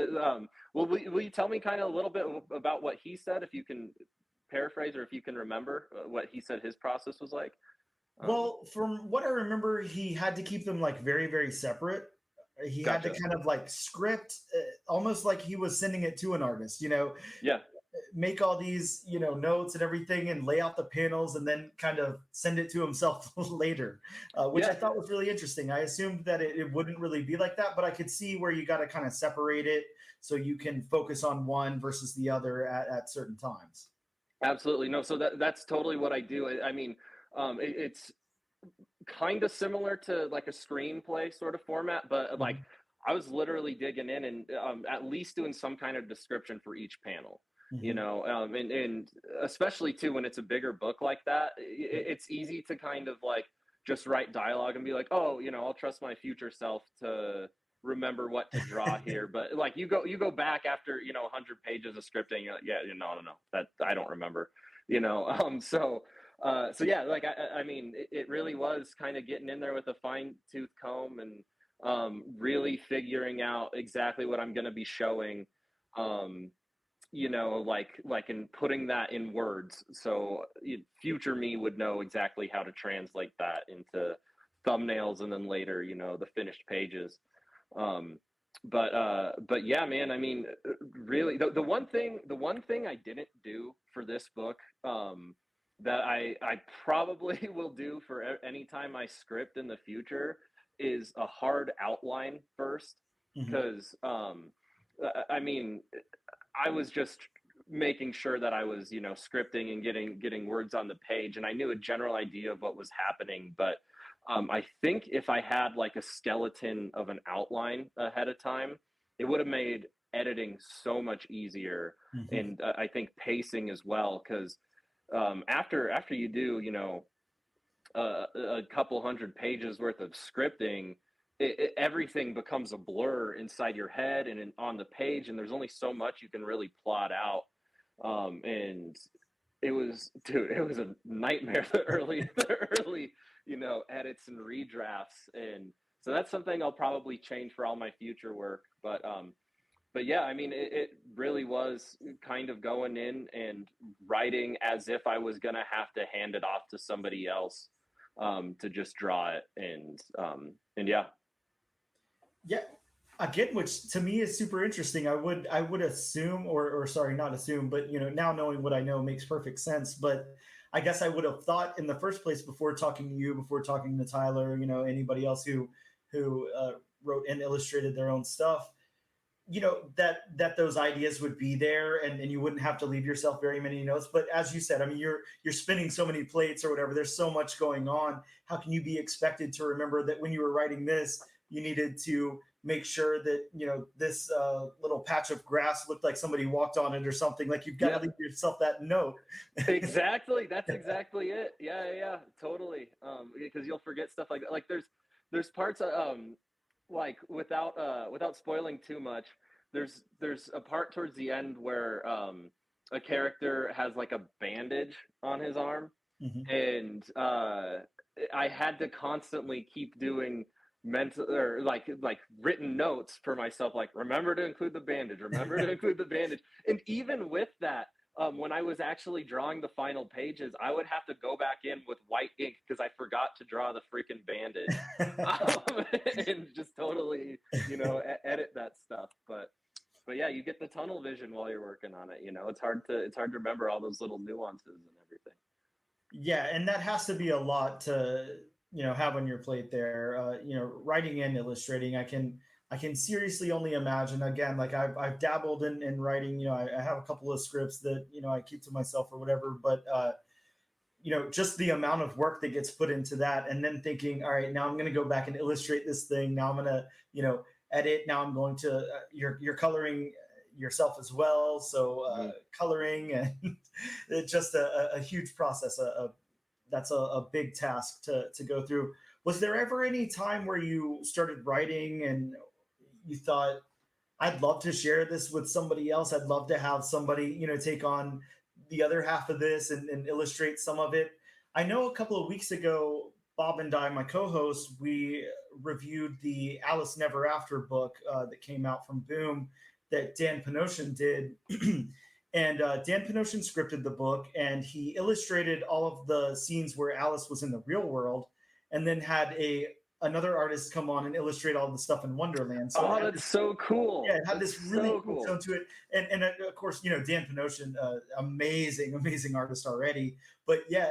will you tell me kind of a little bit about what he said, if you can paraphrase or if you can remember what he said his process was like? Well, from what I remember, he had to keep them like very, very separate. He had to kind of like script almost like he was sending it to an artist, you know? Yeah. Make all these, you know, notes and everything and lay out the panels and then kind of send it to himself later, which I thought was really interesting. I assumed that it wouldn't really be like that, but I could see where you got to kind of separate it so you can focus on one versus the other at certain times. Absolutely. No, so that's totally what I do. I mean, it's kind of similar to like a screenplay sort of format, but like I was literally digging in and at least doing some kind of description for each panel. You know, and especially too when it's a bigger book like that, it's easy to kind of like just write dialogue and be like, oh, you know, I'll trust my future self to remember what to draw here. But like you go back after, you know, 100 pages of scripting, you're like, yeah, no, that I don't remember, you know. So yeah, like I mean, it really was kind of getting in there with a fine tooth comb and really figuring out exactly what I'm going to be showing. You know, like in putting that in words, so future me would know exactly how to translate that into thumbnails and then later, you know, the finished pages. But yeah, man, I mean, really, the one thing I didn't do for this book, that I probably will do for any time I script in the future is a hard outline first, because I mean, I was just making sure that I was, you know, scripting and getting words on the page, and I knew a general idea of what was happening. But I think if I had like a skeleton of an outline ahead of time, it would have made editing so much easier, and I think pacing as well, because after you do, you know, a couple hundred pages worth of scripting, everything becomes a blur inside your head and on the page, and there's only so much you can really plot out. And it was, dude, it was a nightmare, the early, edits and redrafts. And so that's something I'll probably change for all my future work. But yeah, I mean, it really was kind of going in and writing as if I was going to have to hand it off to somebody else, to just draw it. And yeah. Yeah. Again, which to me is super interesting. I would assume, or sorry, not assume, but now knowing what I know makes perfect sense. But I guess I would have thought in the first place, before talking to you, before talking to Tyler, anybody else who wrote and illustrated their own stuff, that those ideas would be there, and you wouldn't have to leave yourself very many notes. But as you said, I mean, you're spinning so many plates or whatever. There's so much going on. How can you be expected to remember that when you were writing this, you needed to make sure that this little patch of grass looked like somebody walked on it or something? Like, you've got to leave yourself that note. Exactly. That's exactly it. Yeah, totally. Because you'll forget stuff like that. Like, there's parts of, like, without spoiling too much, there's a part towards the end where a character has like a bandage on his arm, and I had to constantly keep doing mental, or like written notes for myself, like, remember to include the bandage, and even with that, when I was actually drawing the final pages, I would have to go back in with white ink because I forgot to draw the freaking bandage, and just totally, edit that stuff. But yeah, you get the tunnel vision while you're working on it. It's hard to remember all those little nuances and everything. Yeah, and that has to be a lot to have on your plate there. Writing and illustrating, I can seriously only imagine. Again, like, I've dabbled in writing. I have a couple of scripts that I keep to myself or whatever. But just the amount of work that gets put into that, and then thinking, all right, now I'm going to go back and illustrate this thing. Now I'm going to edit. Now I'm going to you're coloring yourself as well. So coloring, and it's just a huge process. That's a big task to go through. Was there ever any time where you started writing and you thought, I'd love to share this with somebody else. I'd love to have somebody, take on the other half of this and illustrate some of it. I know a couple of weeks ago, Bob and I, my co-host, we reviewed the Alice Never After book that came out from Boom that Dan Panosian did. And Dan Panosian scripted the book, and he illustrated all of the scenes where Alice was in the real world, and then had another artist come on and illustrate all the stuff in Wonderland. So that's so cool. Yeah, it had this really cool tone to it. And of course, Dan Panosian, amazing artist already. But yeah,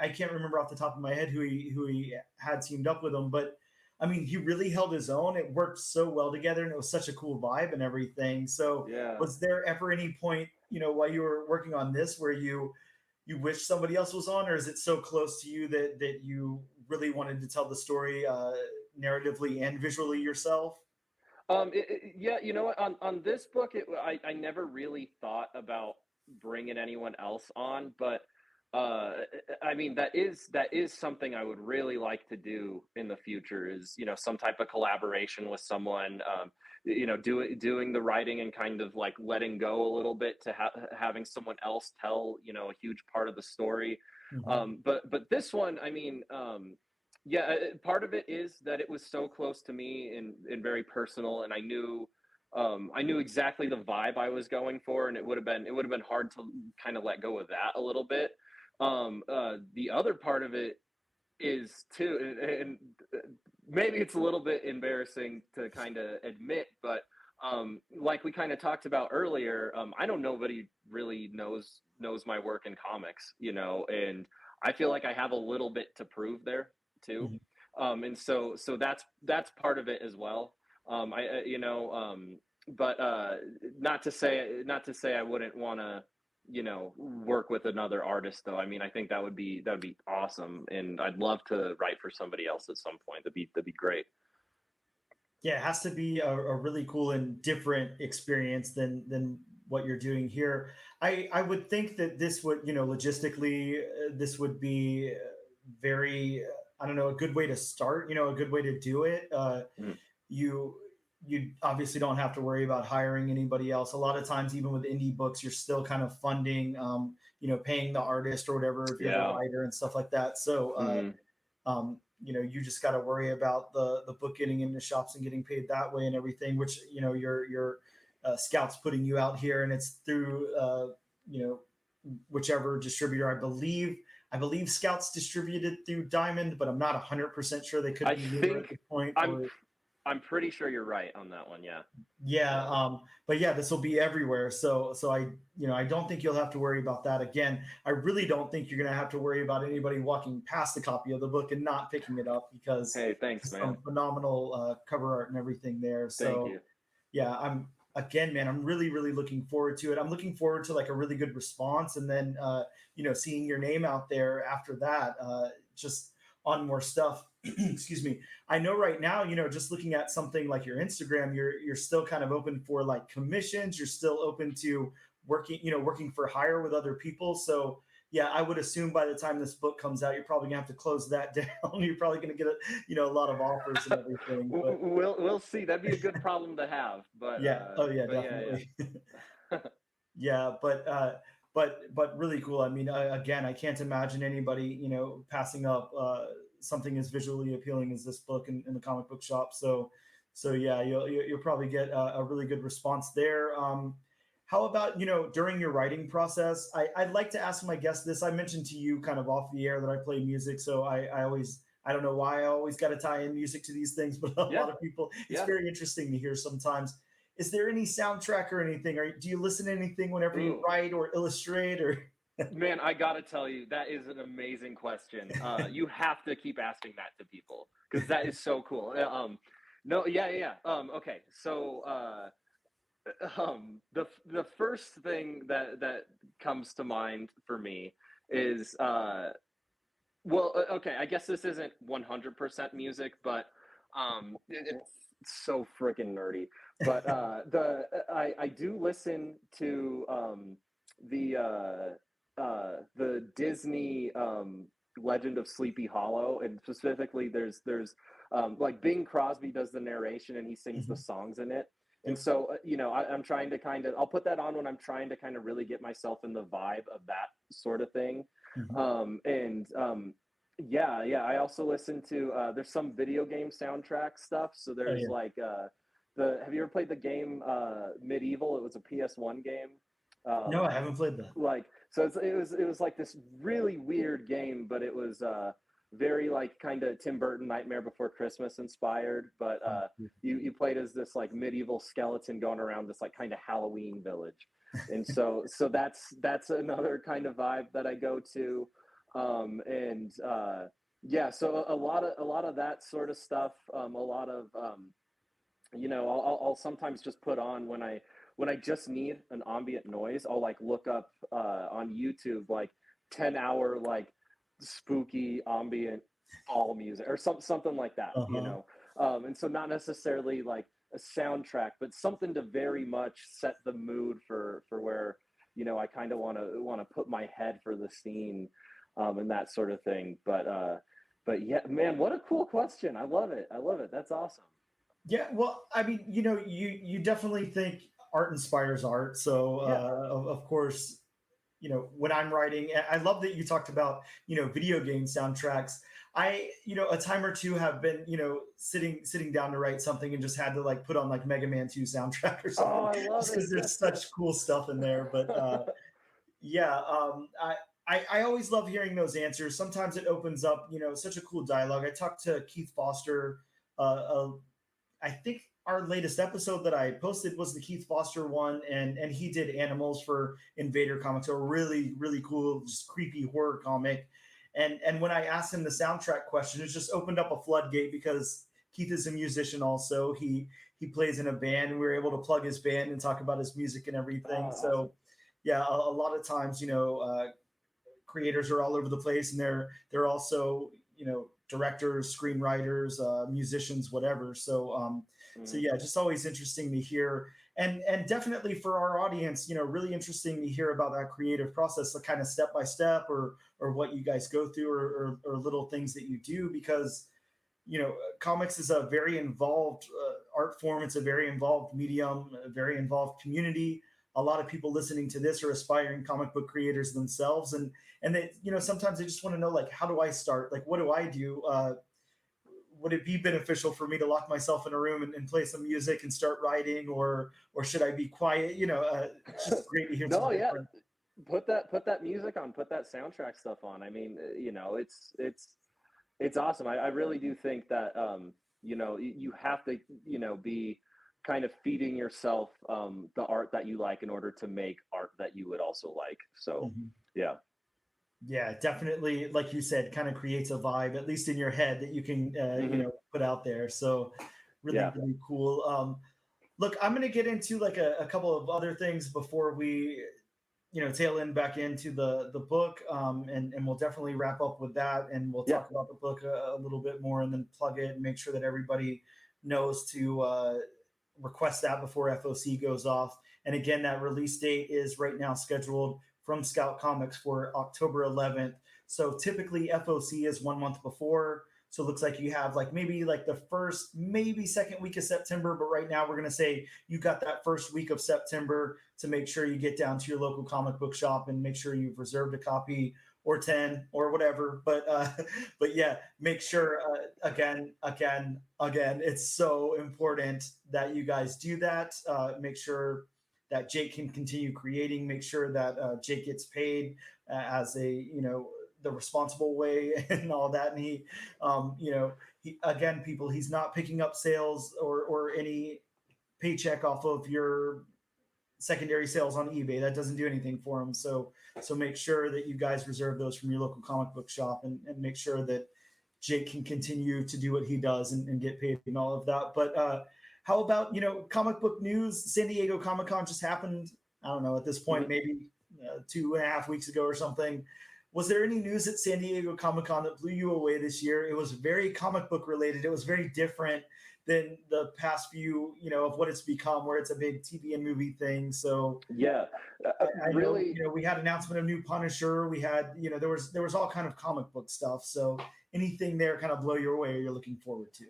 I can't remember off the top of my head who he had teamed up with him, but I mean, he really held his own. It worked so well together, and it was such a cool vibe and everything. So was there ever any point, while you were working on this, where you wish somebody else was on, or is it so close to you that you really wanted to tell the story narratively and visually yourself? Yeah, you know what? On this book, I never really thought about bringing anyone else on, but I mean, that is something I would really like to do in the future, is some type of collaboration with someone, doing the writing and kind of like letting go a little bit to having someone else tell a huge part of the story. But this one, I mean, yeah, part of it is that it was so close to me and very personal, and I knew exactly the vibe I was going for, and it would have been hard to kind of let go of that a little bit. The other part of it is too, and maybe it's a little bit embarrassing to kind of admit, but like we kind of talked about earlier, I know nobody really knows my work in comics, and I feel like I have a little bit to prove there too. And so that's part of it as well. But not to say I wouldn't want to work with another artist, though. I mean, I think that would be awesome, and I'd love to write for somebody else at some point. That'd be great. Yeah, it has to be a really cool and different experience than what you're doing here. I would think that this would, logistically, this would be very, I don't know, a good way to start, a good way to do it. You obviously don't have to worry about hiring anybody else. A lot of times, even with indie books, you're still kind of funding, paying the artist or whatever if you're the writer and stuff like that. So you just got to worry about the book getting into shops and getting paid that way and everything, which your Scout's putting you out here, and it's through whichever distributor. I believe Scout's distributed through Diamond, but I'm not 100% sure. They could be newer at this point. I'm pretty sure you're right on that one. Yeah. Yeah. But yeah, this will be everywhere. So I don't think you'll have to worry about that again. I really don't think you're going to have to worry about anybody walking past a copy of the book and not picking it up, because hey, thanks, man. Some phenomenal cover art and everything there. So thank you. Yeah, I'm really, really looking forward to it. I'm looking forward to like a really good response, and then seeing your name out there after that, just on more stuff. Excuse me. I know right now, just looking at something like your Instagram, you're still kind of open for like commissions. You're still open to working for hire with other people. So yeah, I would assume by the time this book comes out, you're probably gonna have to close that down. You're probably gonna get a lot of offers and everything. But we'll see. That'd be a good problem to have. But yeah, definitely. Yeah, but really cool. I mean, again, I can't imagine anybody passing up something as visually appealing as this book in the comic book shop. So yeah, you'll probably get a really good response there. How about, during your writing process? I'd like to ask my guests this. I mentioned to you kind of off the air that I play music. So I don't know why I always got to tie in music to these things, but a lot of people, it's very interesting to hear sometimes. Is there any soundtrack or anything? Or do you listen to anything whenever you write or illustrate or? Man, I got to tell you, that is an amazing question. You have to keep asking that to people, because that is so cool. Okay. So, the first thing that comes to mind for me is I guess this isn't 100% music, but it's so freaking nerdy. But I do listen to the Disney Legend of Sleepy Hollow, and specifically there's like Bing Crosby does the narration and he sings the songs in it. And so, I'm trying to I'll put that on when I'm trying to kind of really get myself in the vibe of that sort of thing. I also listen to, there's some video game soundtrack stuff. So there's have you ever played the game Medieval? It was a PS1 game. No, I haven't played that. It was like this really weird game, but it was very like kind of Tim Burton Nightmare Before Christmas inspired, but you played as this like medieval skeleton going around this like kind of Halloween village. And so that's another kind of vibe that I go to. So a lot of that sort of stuff, a lot of I'll sometimes just put on when I just need an ambient noise. I'll like look up on YouTube like 10-hour like spooky ambient fall music or something like that, and so not necessarily like a soundtrack, but something to very much set the mood for where I kind of want to put my head for the scene, and that sort of thing. But yeah, man, what a cool question. I love it. That's awesome. Yeah, well, I mean, you definitely think art inspires art, so of course, when I'm writing, I love that you talked about, video game soundtracks. I, a time or two have been, sitting down to write something and just had to like put on like Mega Man 2 soundtrack or something. Oh, I love it. Because there's such cool stuff in there. But I always love hearing those answers. Sometimes it opens up, such a cool dialogue. I talked to Keith Foster. I think our latest episode that I posted was the Keith Foster one, and he did Animals for Invader Comics, a really, really cool, just creepy horror comic. And when I asked him the soundtrack question, it just opened up a floodgate, because Keith is a musician also. He plays in a band, and we were able to plug his band and talk about his music and everything. So yeah, a lot of times, creators are all over the place, and they're also, directors, screenwriters, musicians, whatever. So yeah, just always interesting to hear, and definitely for our audience, really interesting to hear about that creative process, like kind of step by step, or what you guys go through, or little things that you do, because comics is a very involved art form. It's a very involved medium, a very involved community. a lot of people listening to this are aspiring comic book creators themselves, and they, sometimes they just want to know, like, how do I start? Like, what do I do? Would it be beneficial for me to lock myself in a room and play some music and start writing, or should I be quiet? It's just great to hear. No, yeah. Put that music on, put that soundtrack stuff on. I mean, it's awesome. I really do think that, you have to, be kind of feeding yourself the art that you like in order to make art that you would also like. So, yeah. Yeah, definitely. Like you said, kind of creates a vibe, at least in your head, that you can, put out there. So really cool. Look, I'm going to get into like a couple of other things before we, tail end back into the book. And we'll definitely wrap up with that. And we'll talk about the book a little bit more, and then plug it and make sure that everybody knows to request that before FOC goes off. And again, that release date is right now scheduled from Scout Comics for October 11th. So typically FOC is 1 month before. So it looks like you have like maybe like the first, maybe second week of September. But right now we're going to say you got that first week of September to make sure you get down to your local comic book shop and make sure you've reserved a copy or 10 or whatever. But yeah, make sure again, it's so important that you guys do that. Make sure that Jake can continue creating, make sure that Jake gets paid as the responsible way and all that. And he's not picking up sales or any paycheck off of your secondary sales on eBay. That doesn't do anything for him. So make sure that you guys reserve those from your local comic book shop, and make sure that Jake can continue to do what he does and get paid and all of that. But how about, comic book news? San Diego Comic-Con just happened. I don't know, at this point, maybe 2.5 weeks ago or something. Was there any news at San Diego Comic-Con that blew you away this year? It was very comic book related. It was very different than the past few, of what it's become, where it's a big TV and movie thing. So yeah, I really, we had announcement of new Punisher. We had, there was all kind of comic book stuff. So anything there kind of blow your way or you're looking forward to?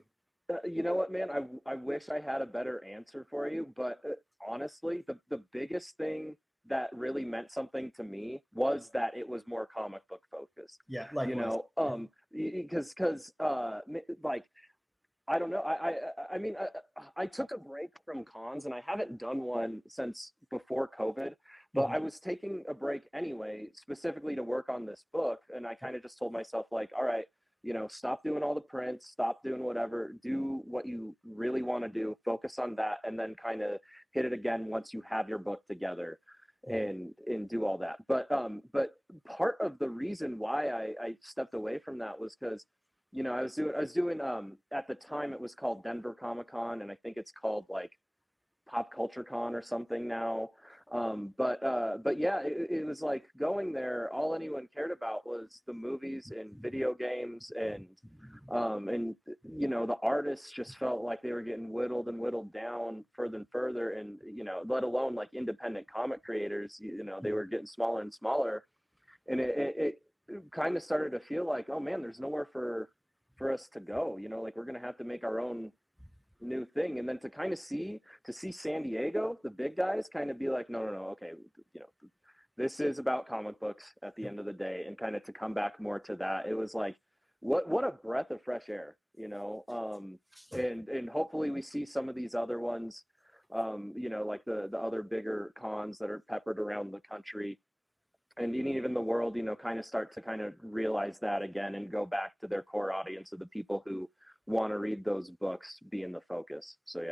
You know what, man? I wish I had a better answer for you, but honestly, the biggest thing that really meant something to me was that it was more comic book focused. Yeah, like because like, I don't know. I mean, I took a break from cons, and I haven't done one since before COVID. But I was taking a break anyway, specifically to work on this book, and I kind of just told myself, like, all right, stop doing all the prints, stop doing whatever, do what you really want to do, focus on that, and then kind of hit it again once you have your book together and do all that. But part of the reason why I stepped away from that was because, I was doing at the time it was called Denver Comic-Con, and I think it's called like Pop Culture Con or something now. But yeah, it was like going there, all anyone cared about was the movies and video games, and the artists just felt like they were getting whittled and whittled down further and further, and let alone like independent comic creators, they were getting smaller and smaller, and it kind of started to feel like, oh man, there's nowhere for us to go, like we're gonna have to make our own new thing. And then to see San Diego, the big guys, kind of be like, no, okay, this is about comic books at the end of the day, and kind of to come back more to that, it was like, what a breath of fresh air, and hopefully we see some of these other ones, like the other bigger cons that are peppered around the country and even the world, kind of start to kind of realize that again and go back to their core audience of the people who want to read those books being the focus. So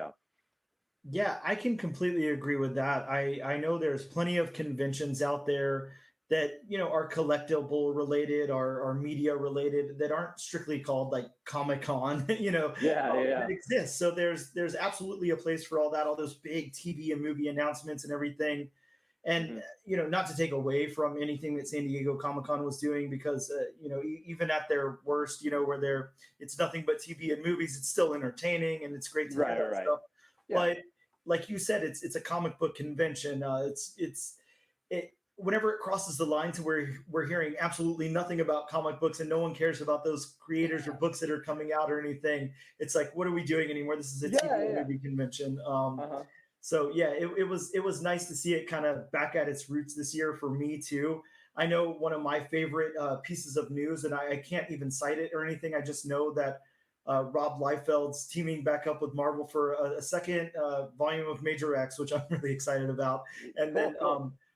yeah, I can completely agree with that. I know there's plenty of conventions out there that are collectible related, are media related, that aren't strictly called like Comic-Con, that exists. So there's absolutely a place for all that, all those big TV and movie announcements and everything. And not to take away from anything that San Diego Comic-Con was doing, because even at their worst, where it's nothing but TV and movies, it's still entertaining and it's great to hear that stuff. Yeah. But like you said, it's a comic book convention. Whenever it crosses the line to where we're hearing absolutely nothing about comic books and no one cares about those creators or books that are coming out or anything, it's like, what are we doing anymore? This is a TV and movie convention. So yeah, it was nice to see it kind of back at its roots this year for me too. I know one of my favorite pieces of news, and I can't even cite it or anything. I just know that Rob Liefeld's teaming back up with Marvel for a second volume of Major X, which I'm really excited about. And then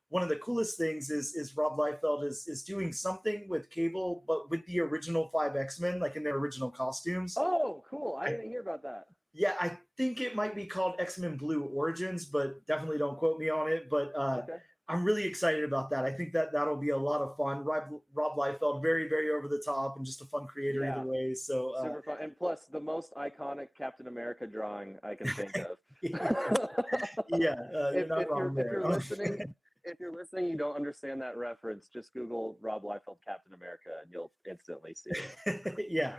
one of the coolest things is Rob Liefeld is doing something with Cable, but with the original 5 X-Men, like in their original costumes. Oh, cool! I didn't hear about that. Yeah, I think it might be called X-Men Blue Origins, but definitely don't quote me on it. But Okay. I'm really excited about that. I think that'll be a lot of fun. Rob Liefeld, very, very over the top and just a fun creator Yeah. either way. So Super fun. And plus, the most iconic Captain America drawing I can think of. you're not wrong there. If you're listening, you don't understand that reference, just Google Rob Liefeld Captain America and you'll instantly see it. yeah.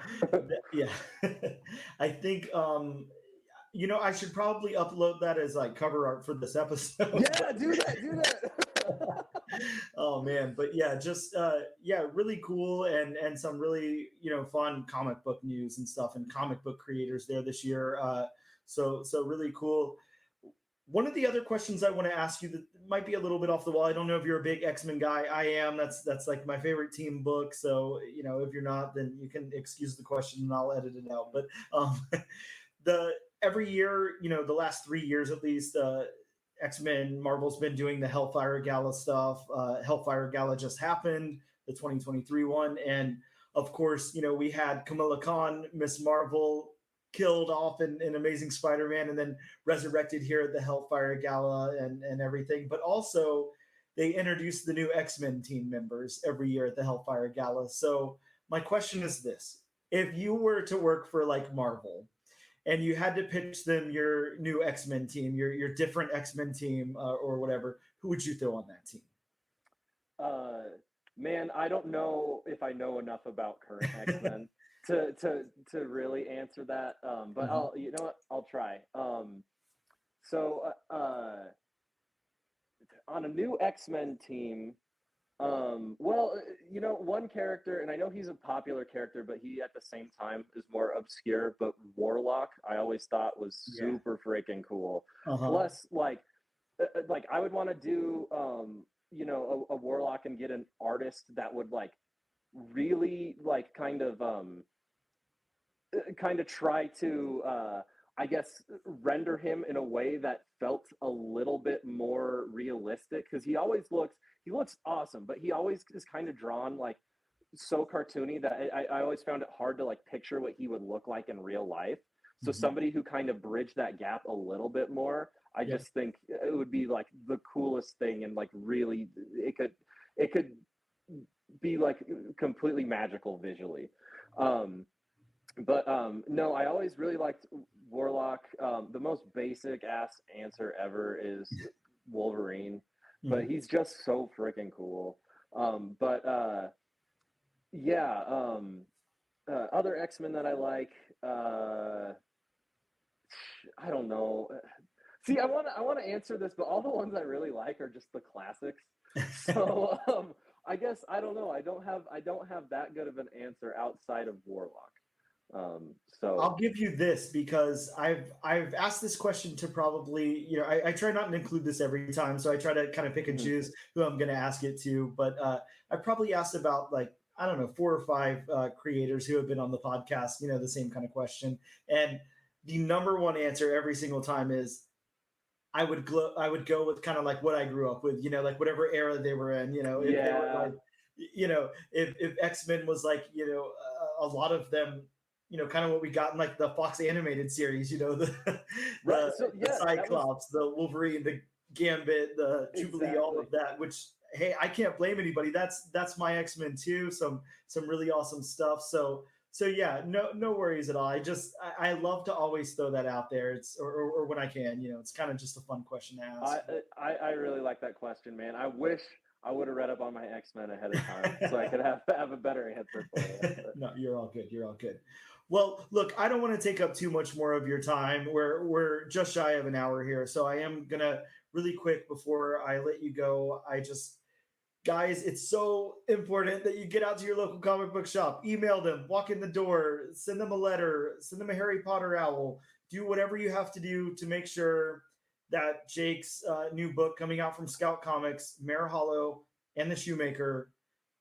I think I should probably upload that as like cover art for this episode. Yeah, do that. Oh man, but yeah, just really cool and some really fun comic book news and stuff and comic book creators there this year. So really cool. One of the other questions I want to ask you that might be a little bit off the wall. I don't know if you're a big X-Men guy. I am. That's like my favorite team book. So if you're not, then you can excuse the question and I'll edit it out. But every year, the last 3 years at least, X-Men Marvel's been doing the Hellfire Gala stuff. Hellfire Gala just happened, the 2023 one, and of course, we had Kamala Khan, Miss Marvel, killed off in Amazing Spider-Man and then resurrected here at the Hellfire Gala and everything. But also they introduced the new X-Men team members every year at the Hellfire Gala. So my question is this: if you were to work for like Marvel and you had to pitch them your new X-Men team, your different X-Men team or whatever, who would you throw on that team? Man, I don't know if I know enough about current X-Men to really answer that. But I'll try. So on a new X-Men team, one character, and I know he's a popular character, but he at the same time is more obscure, but Warlock, I always thought was super freaking cool. Plus, like I would want to do, a Warlock and get an artist that would like really like kind of try to, I guess, render him in a way that felt a little bit more realistic, because he looks awesome, but he always is kind of drawn like so cartoony that I always found it hard to like picture what he would look like in real life. So somebody who kind of bridged that gap a little bit more, I just think it would be like the coolest thing, and like really it could be like completely magical visually. No, I always really liked Warlock. The most basic ass answer ever is Wolverine, but he's just so freaking cool. Other X-Men that I like, I don't know. See, I want to answer this, but all the ones I really like are just the classics. So I guess I don't know. I don't have that good of an answer outside of Warlock. So I'll give you this, because I've asked this question to probably, I try not to include this every time, so I try to kind of pick and choose who I'm going to ask it to. But I probably asked about like, I don't know, 4 or 5 creators who have been on the podcast, the same kind of question. And the number one answer every single time is I would go with kind of like what I grew up with, like whatever era they were in, if they were like, if X-Men was like, a lot of them, kind of what we got in like the Fox animated series, the Cyclops, the Wolverine, the Gambit, the Jubilee, all of that, which, hey, I can't blame anybody. That's my X-Men too. Some really awesome stuff. So yeah, no worries at all. I love to always throw that out there. It's or when I can, it's kind of just a fun question to ask. I really like that question, man. I wish I would have read up on my X-Men ahead of time so I could have a better answer for you. No, you're all good. You're all good. Well, look, I don't want to take up too much more of your time. We're just shy of an hour here, so I am gonna really quick before I let you go. Guys, it's so important that you get out to your local comic book shop, email them, walk in the door, send them a letter, send them a Harry Potter owl, do whatever you have to do to make sure that Jake's new book coming out from Scout Comics, Marehallow and The Shoemaker,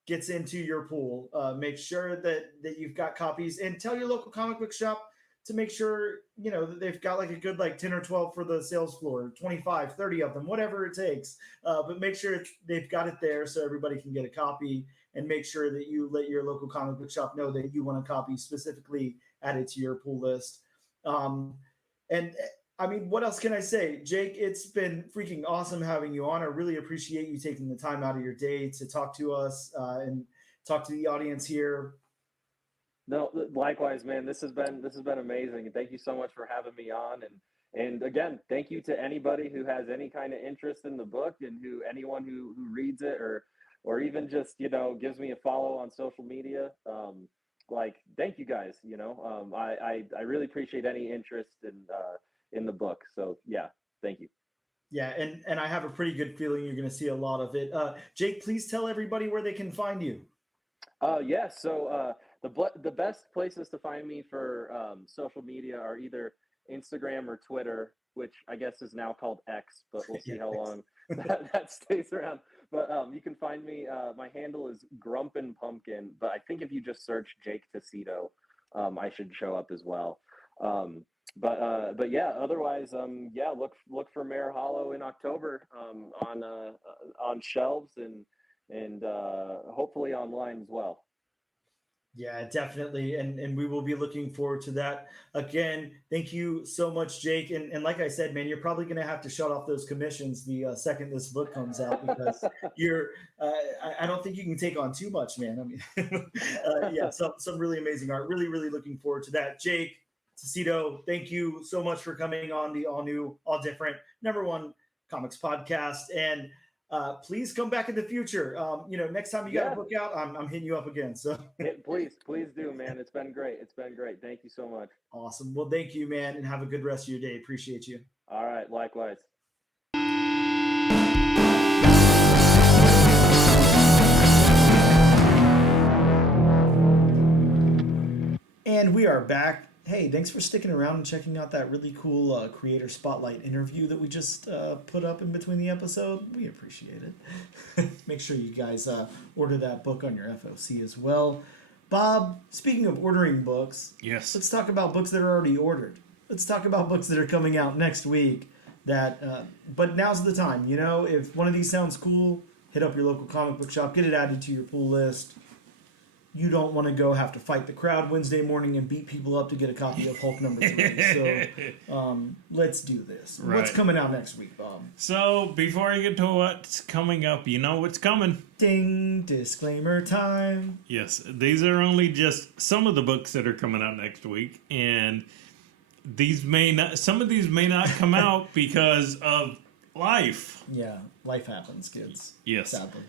gets into your pool. Make sure that you've got copies, and tell your local comic book shop to make sure, that they've got like a good 10 or 12 for the sales floor, 25, 30 of them, whatever it takes. But make sure they've got it there so everybody can get a copy, and make sure that you let your local comic book shop know that you want a copy specifically added to your pool list. And I mean, what else can I say? Jake, it's been freaking awesome having you on. I really appreciate you taking the time out of your day to talk to us and talk to the audience here. No, likewise, man. This has been amazing, and thank you so much for having me on. And again, thank you to anybody who has any kind of interest in the book, and anyone who reads it or even just gives me a follow on social media. Thank you guys. I really appreciate any interest in the book. So yeah, thank you. Yeah, and I have a pretty good feeling you're going to see a lot of it. Jake, please tell everybody where they can find you. So the best places to find me for social media are either Instagram or Twitter, which I guess is now called X, but we'll see how long that stays around. But you can find me. My handle is Grumpin' Pumpkin, but I think if you just search Jake Tacito, I should show up as well. But yeah, otherwise, look for Marehallow in October on shelves and hopefully online as well. Yeah, definitely. And we will be looking forward to that. Again, thank you so much, Jake. And like I said, man, you're probably going to have to shut off those commissions the second this book comes out, because I don't think you can take on too much, man. I mean, yeah, some really amazing art. Really, really looking forward to that. Jake Tacito, thank you so much for coming on the all new, all different #1 comics podcast. And please come back in the future. Next time you got a book out, I'm hitting you up again. So please do, man. It's been great. Thank you so much. Awesome. Well, thank you, man, and have a good rest of your day. Appreciate you. All right. Likewise. And we are back. Hey, thanks for sticking around and checking out that really cool Creator Spotlight interview that we just put up in between the episode. We appreciate it. Make sure you guys order that book on your FOC as well. Bob, speaking of ordering books, yes, let's talk about books that are already ordered. Let's talk about books that are coming out next week. But now's the time. If one of these sounds cool, hit up your local comic book shop, get it added to your pool list. You don't want to have to fight the crowd Wednesday morning and beat people up to get a copy of Hulk #3. So let's do this. Right. What's coming out next week, Bob? So before I get to what's coming up, you know what's coming. Ding, disclaimer time. Yes, these are only just some of the books that are coming out next week, and some of these may not come out because of life. Yeah, life happens, kids. Yes. Sadly.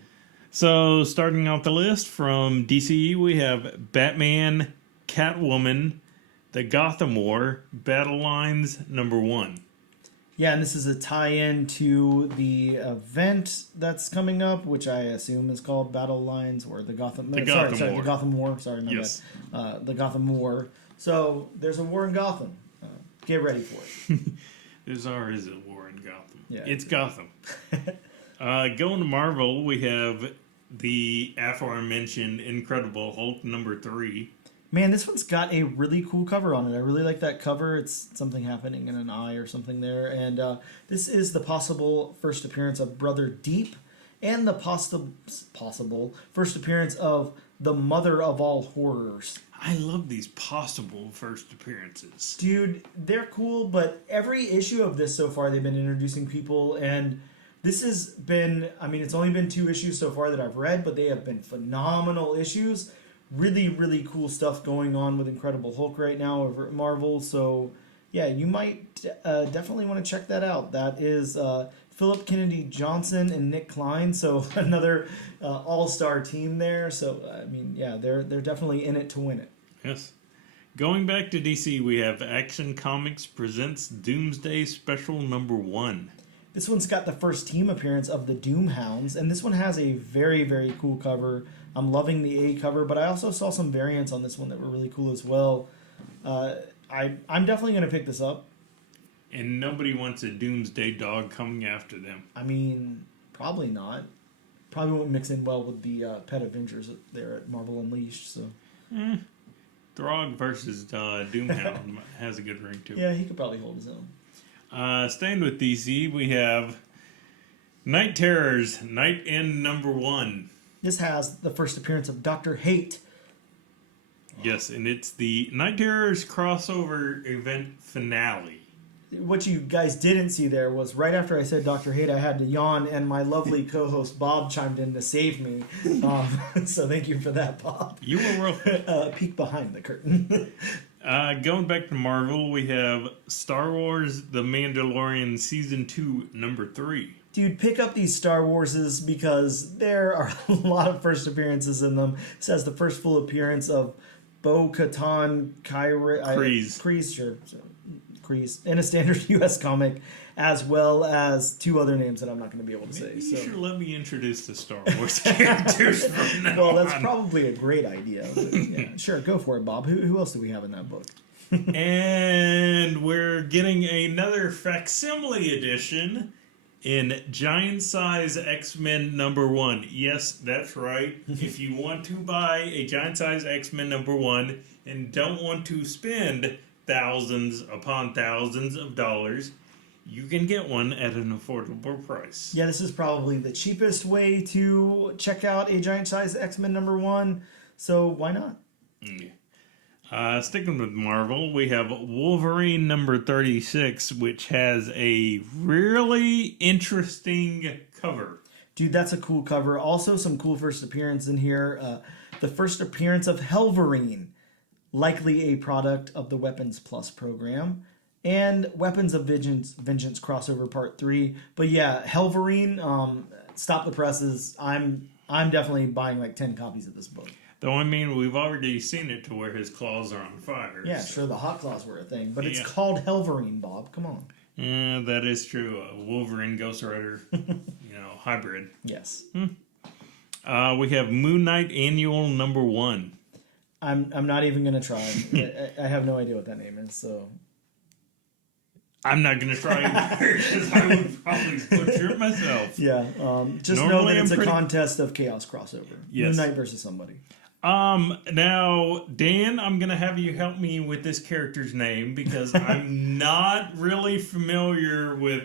So, starting out the list from DCE, we have Batman, Catwoman, The Gotham War, Battle Lines #1. Yeah, and this is a tie-in to the event that's coming up, which I assume is called Battle Lines or the Gotham War. The Gotham War. Sorry, my yes. bad. The Gotham War. So, there's a war in Gotham. Get ready for it. There's always a war in Gotham. Yeah, it's Gotham. Going to Marvel, we have the aforementioned Incredible Hulk #3. Man, this one's got a really cool cover on it. I really like that cover. It's something happening in an eye or something there. And this is the possible first appearance of Brother Deep and the possible first appearance of the Mother of All Horrors. I love these possible first appearances. Dude, they're cool, but every issue of this so far, they've been introducing people, and this has been, it's only been 2 issues so far that I've read, but they have been phenomenal issues. Really, really cool stuff going on with Incredible Hulk right now over at Marvel. So, yeah, you might definitely want to check that out. That is Philip Kennedy Johnson and Nick Klein, so another all-star team there. So, they're definitely in it to win it. Yes. Going back to DC, we have Action Comics presents Doomsday Special #1. This one's got the first team appearance of the Doomhounds, and this one has a very, very cool cover. I'm loving the A cover, but I also saw some variants on this one that were really cool as well. I'm definitely going to pick this up. and nobody wants a doomsday dog coming after them. I mean, probably not. Probably won't mix in well with the Pet Avengers there at Marvel Unleashed. So, Throg versus Doomhound has a good ring to it. yeah, he could probably hold his own. Staying with DC, we have Night Terrors, Night End #1. This has the first appearance of Dr. Hate. Yes, and it's the Night Terrors crossover event finale. What you guys didn't see there was right after I said Dr. Hate, I had to yawn, and my lovely co-host Bob chimed in to save me. So thank you for that, Bob. You were real. Peek behind the curtain. Going back to Marvel, we have Star Wars The Mandalorian Season 2, #3. Dude, pick up these Star Warses because there are a lot of first appearances in them. This has the first full appearance of Bo-Katan Kryze, sure. Kryze, in a standard U.S. comic, as well as two other names that I'm not going to be able to say. Maybe So. you should let me introduce the Star Wars characters from now Well, that's on. probably a great idea. But yeah, sure, go for it, Bob. Who else do we have in that book? And we're getting another facsimile edition in Giant Size X-Men #1. Yes, that's right. If you want to buy a Giant Size X-Men #1 and don't want to spend thousands upon thousands of dollars, you can get one at an affordable price. Yeah, this is probably the cheapest way to check out a Giant Size X-Men #1, so why not? Sticking with Marvel, we have Wolverine #36, which has a really interesting cover. Dude, that's a cool cover. Also, some cool first appearance in here. The first appearance of Helverine, likely a product of the Weapons Plus program, and Weapons of Vengeance crossover Part 3. But yeah, Helverine, stop the presses. I'm definitely buying like 10 copies of this book. Though, I mean, we've already seen it to where his claws are on fire. Yeah, so. sure, the hot claws were a thing, but it's Yeah. called Helverine, Bob. Come on. Yeah, that is true. Wolverine, Ghost Rider, hybrid. Yes. We have Moon Knight Annual #1. I'm not even gonna try. I have no idea what that name is. So I'm not going to try either because I would probably butcher it myself. yeah, just know Normally that it's I'm a contest of chaos crossover. Yes. Moon Knight versus somebody. Now, Dan, I'm going to have you help me with this character's name because I'm not really familiar with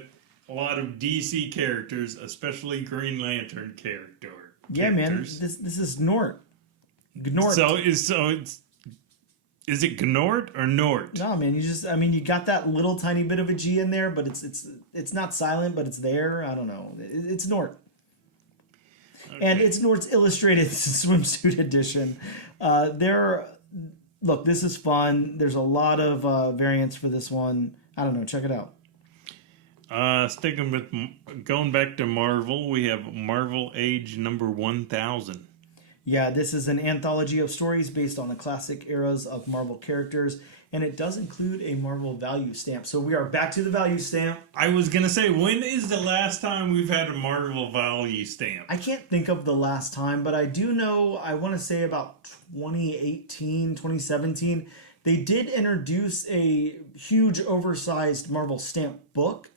a lot of DC characters, especially Green Lantern characters. Yeah, man, this is Gnort. Gnort. So is it Gnort or Nort? No, man, you got that little tiny bit of a G in there, but it's not silent, but it's there. I don't know. It's Gnort. Okay. And it's Gnort's Illustrated Swimsuit Edition. Look, this is fun. There's a lot of variants for this one. I don't know. Check it out. Going back to Marvel, we have Marvel Age #1000. Yeah, this is an anthology of stories based on the classic eras of Marvel characters, and it does include a Marvel value stamp. So we are back to the value stamp. I was going to say, when is the last time we've had a Marvel value stamp? I can't think of the last time, but I do know, I want to say about 2018, 2017, they did introduce a huge oversized Marvel stamp book.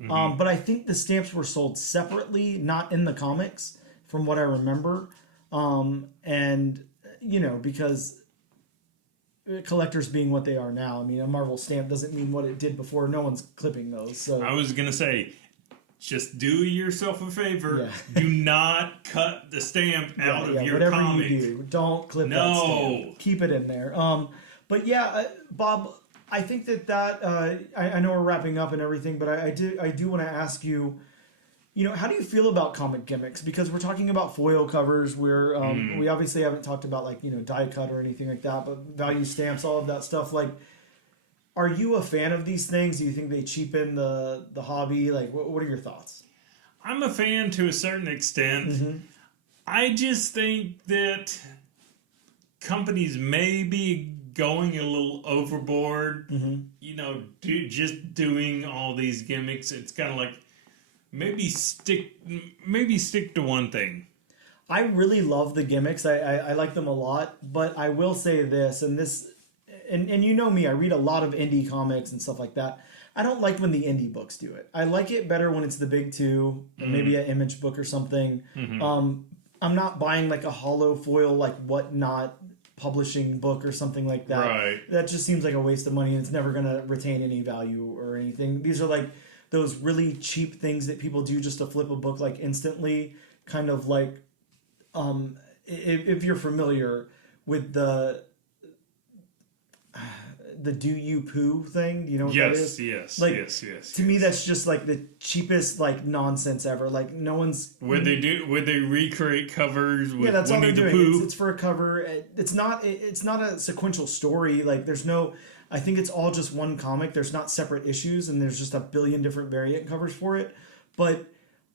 Mm-hmm. But I think the stamps were sold separately, not in the comics, from what I remember. And, because collectors being what they are now, I mean, a Marvel stamp doesn't mean what it did before. No one's clipping those. So I was going to say, just do yourself a favor. Yeah. Do not cut the stamp out of your whatever comic. you do, don't clip that stamp. Keep it in there. But yeah, Bob, I think I know we're wrapping up and everything, but I do want to ask you, how do you feel about comic gimmicks? Because we're talking about foil covers where we obviously haven't talked about die cut or anything like that, but value stamps, all of that stuff. Like, are you a fan of these things? Do you think they cheapen the hobby? Like, what are your thoughts? I'm a fan to a certain extent. Mm-hmm. I just think that companies may be going a little overboard. Mm-hmm. Just doing all these gimmicks. It's kind of like, maybe stick to one thing. I really love the gimmicks. I like them a lot, but I will say this, and you know me, I read a lot of indie comics and stuff like that. I don't like when the indie books do it. I like it better when it's the big two, or maybe an Image book or something. I'm not buying like a hollow foil, like Whatnot publishing book or something like that. Right. That just seems like a waste of money, and it's never going to retain any value or anything. These are like those really cheap things that people do just to flip a book like instantly, kind of like if you're familiar with the do you poo thing, you know what that is? Yes. To me, that's just like the cheapest like nonsense ever. Like no one's would they recreate covers with that's all Winnie they're the doing. Pooh? It's for a cover. It's not a sequential story. Like there's no. I think it's all just one comic. There's not separate issues, and there's just a billion different variant covers for it. But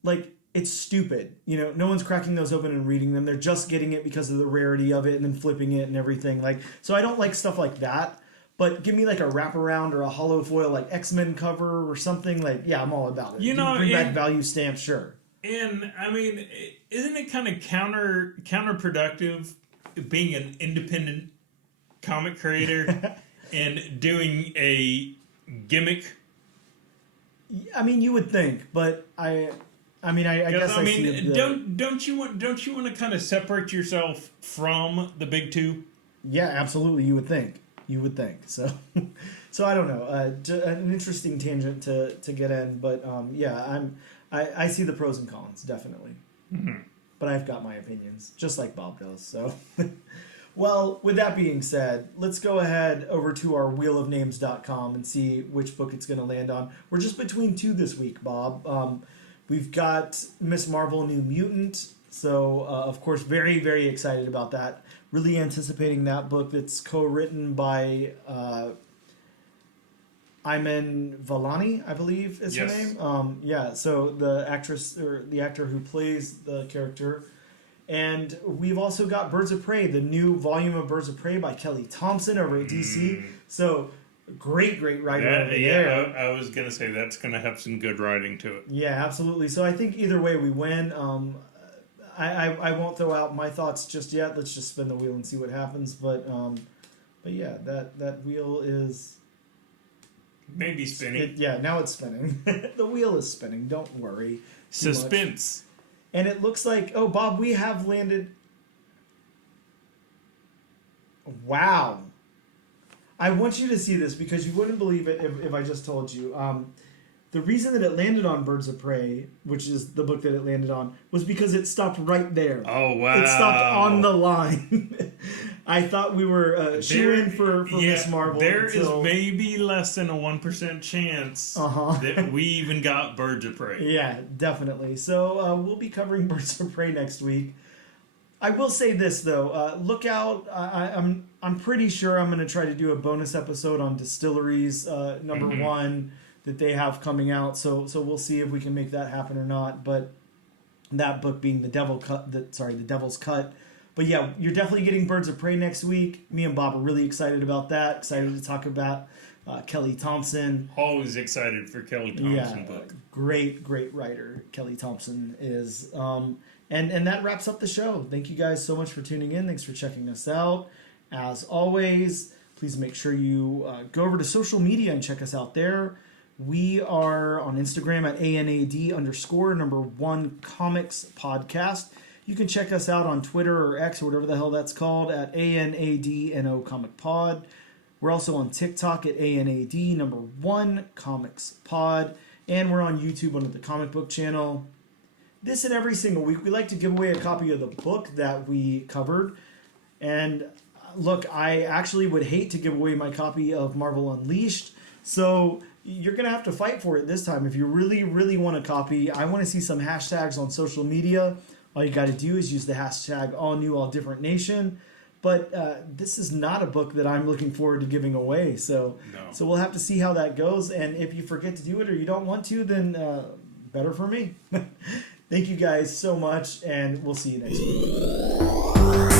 like it's stupid. You know, no one's cracking those open and reading them. They're just getting it because of the rarity of it and then flipping it and everything. Like so, I don't like stuff like that. But give me like a wraparound or a hollow foil like X-Men cover or something. Like, yeah, I'm all about it. You know, bring back value stamps, sure. And I mean, isn't it kind of counterproductive being an independent comic creator and doing a gimmick? I mean, you would think, but I guess I see don't you want to kind of separate yourself from the big two? Yeah, absolutely. You would think. So. So I don't know. An interesting tangent to get in, but yeah, I see the pros and cons definitely. But I've got my opinions, just like Bob does. So, well, with that being said, let's go ahead over to our wheelofnames.com and see which book it's going to land on. We're just between two this week, Bob. We've got Miss Marvel New Mutant. So, of course, very, very excited about that. Really anticipating that book that's co-written by Iman Vellani, I believe is her name. So the actress or the actor who plays the character. And we've also got Birds of Prey, the new volume of Birds of Prey by Kelly Thompson over at DC. So great writer over there. I was going to say that's going to have some good writing to it. Yeah, absolutely. So I think either way we win. I won't throw out my thoughts just yet. Let's just spin the wheel and see what happens. But yeah, that wheel is maybe spinning. Now it's spinning. The wheel is spinning. Don't worry. Suspense. And it looks like, oh, Bob, we have landed. Wow. I want you to see this because you wouldn't believe it if I just told you. The reason that it landed on Birds of Prey, which is the book that it landed on, was because it stopped right there. Oh, wow. It stopped on the line. I thought we were shooing for Miss Marvel. There is maybe less than a 1% chance that we even got Birds of Prey. Yeah, definitely. So we'll be covering Birds of Prey next week. I will say this, though. Look out. I'm pretty sure I'm going to try to do a bonus episode on Distilleries number 1 that they have coming out. So we'll see if we can make that happen or not. But that book being the Devil's Cut. But yeah, you're definitely getting Birds of Prey next week. Me and Bob are really excited about that. Excited to talk about Kelly Thompson. Always excited for Kelly Thompson book. Great writer Kelly Thompson is. And that wraps up the show. Thank you guys so much for tuning in. Thanks for checking us out. As always, please make sure you go over to social media and check us out there. We are on Instagram at ANAD_1 Comics Podcast. You can check us out on Twitter or X or whatever the hell that's called at ANADNO Comic Pod. We're also on TikTok at ANAD1 Comics Pod. And we're on YouTube under the Comic Book Channel. This and every single week, we like to give away a copy of the book that we covered. And look, I actually would hate to give away my copy of Marvel Unleashed. So you're going to have to fight for it this time. If you really, really want a copy, I want to see some hashtags on social media. All you got to do is use the hashtag AllNewAllDifferentNation. But this is not a book that I'm looking forward to giving away. So we'll have to see how that goes. And if you forget to do it or you don't want to, then better for me. Thank you guys so much, and we'll see you next week.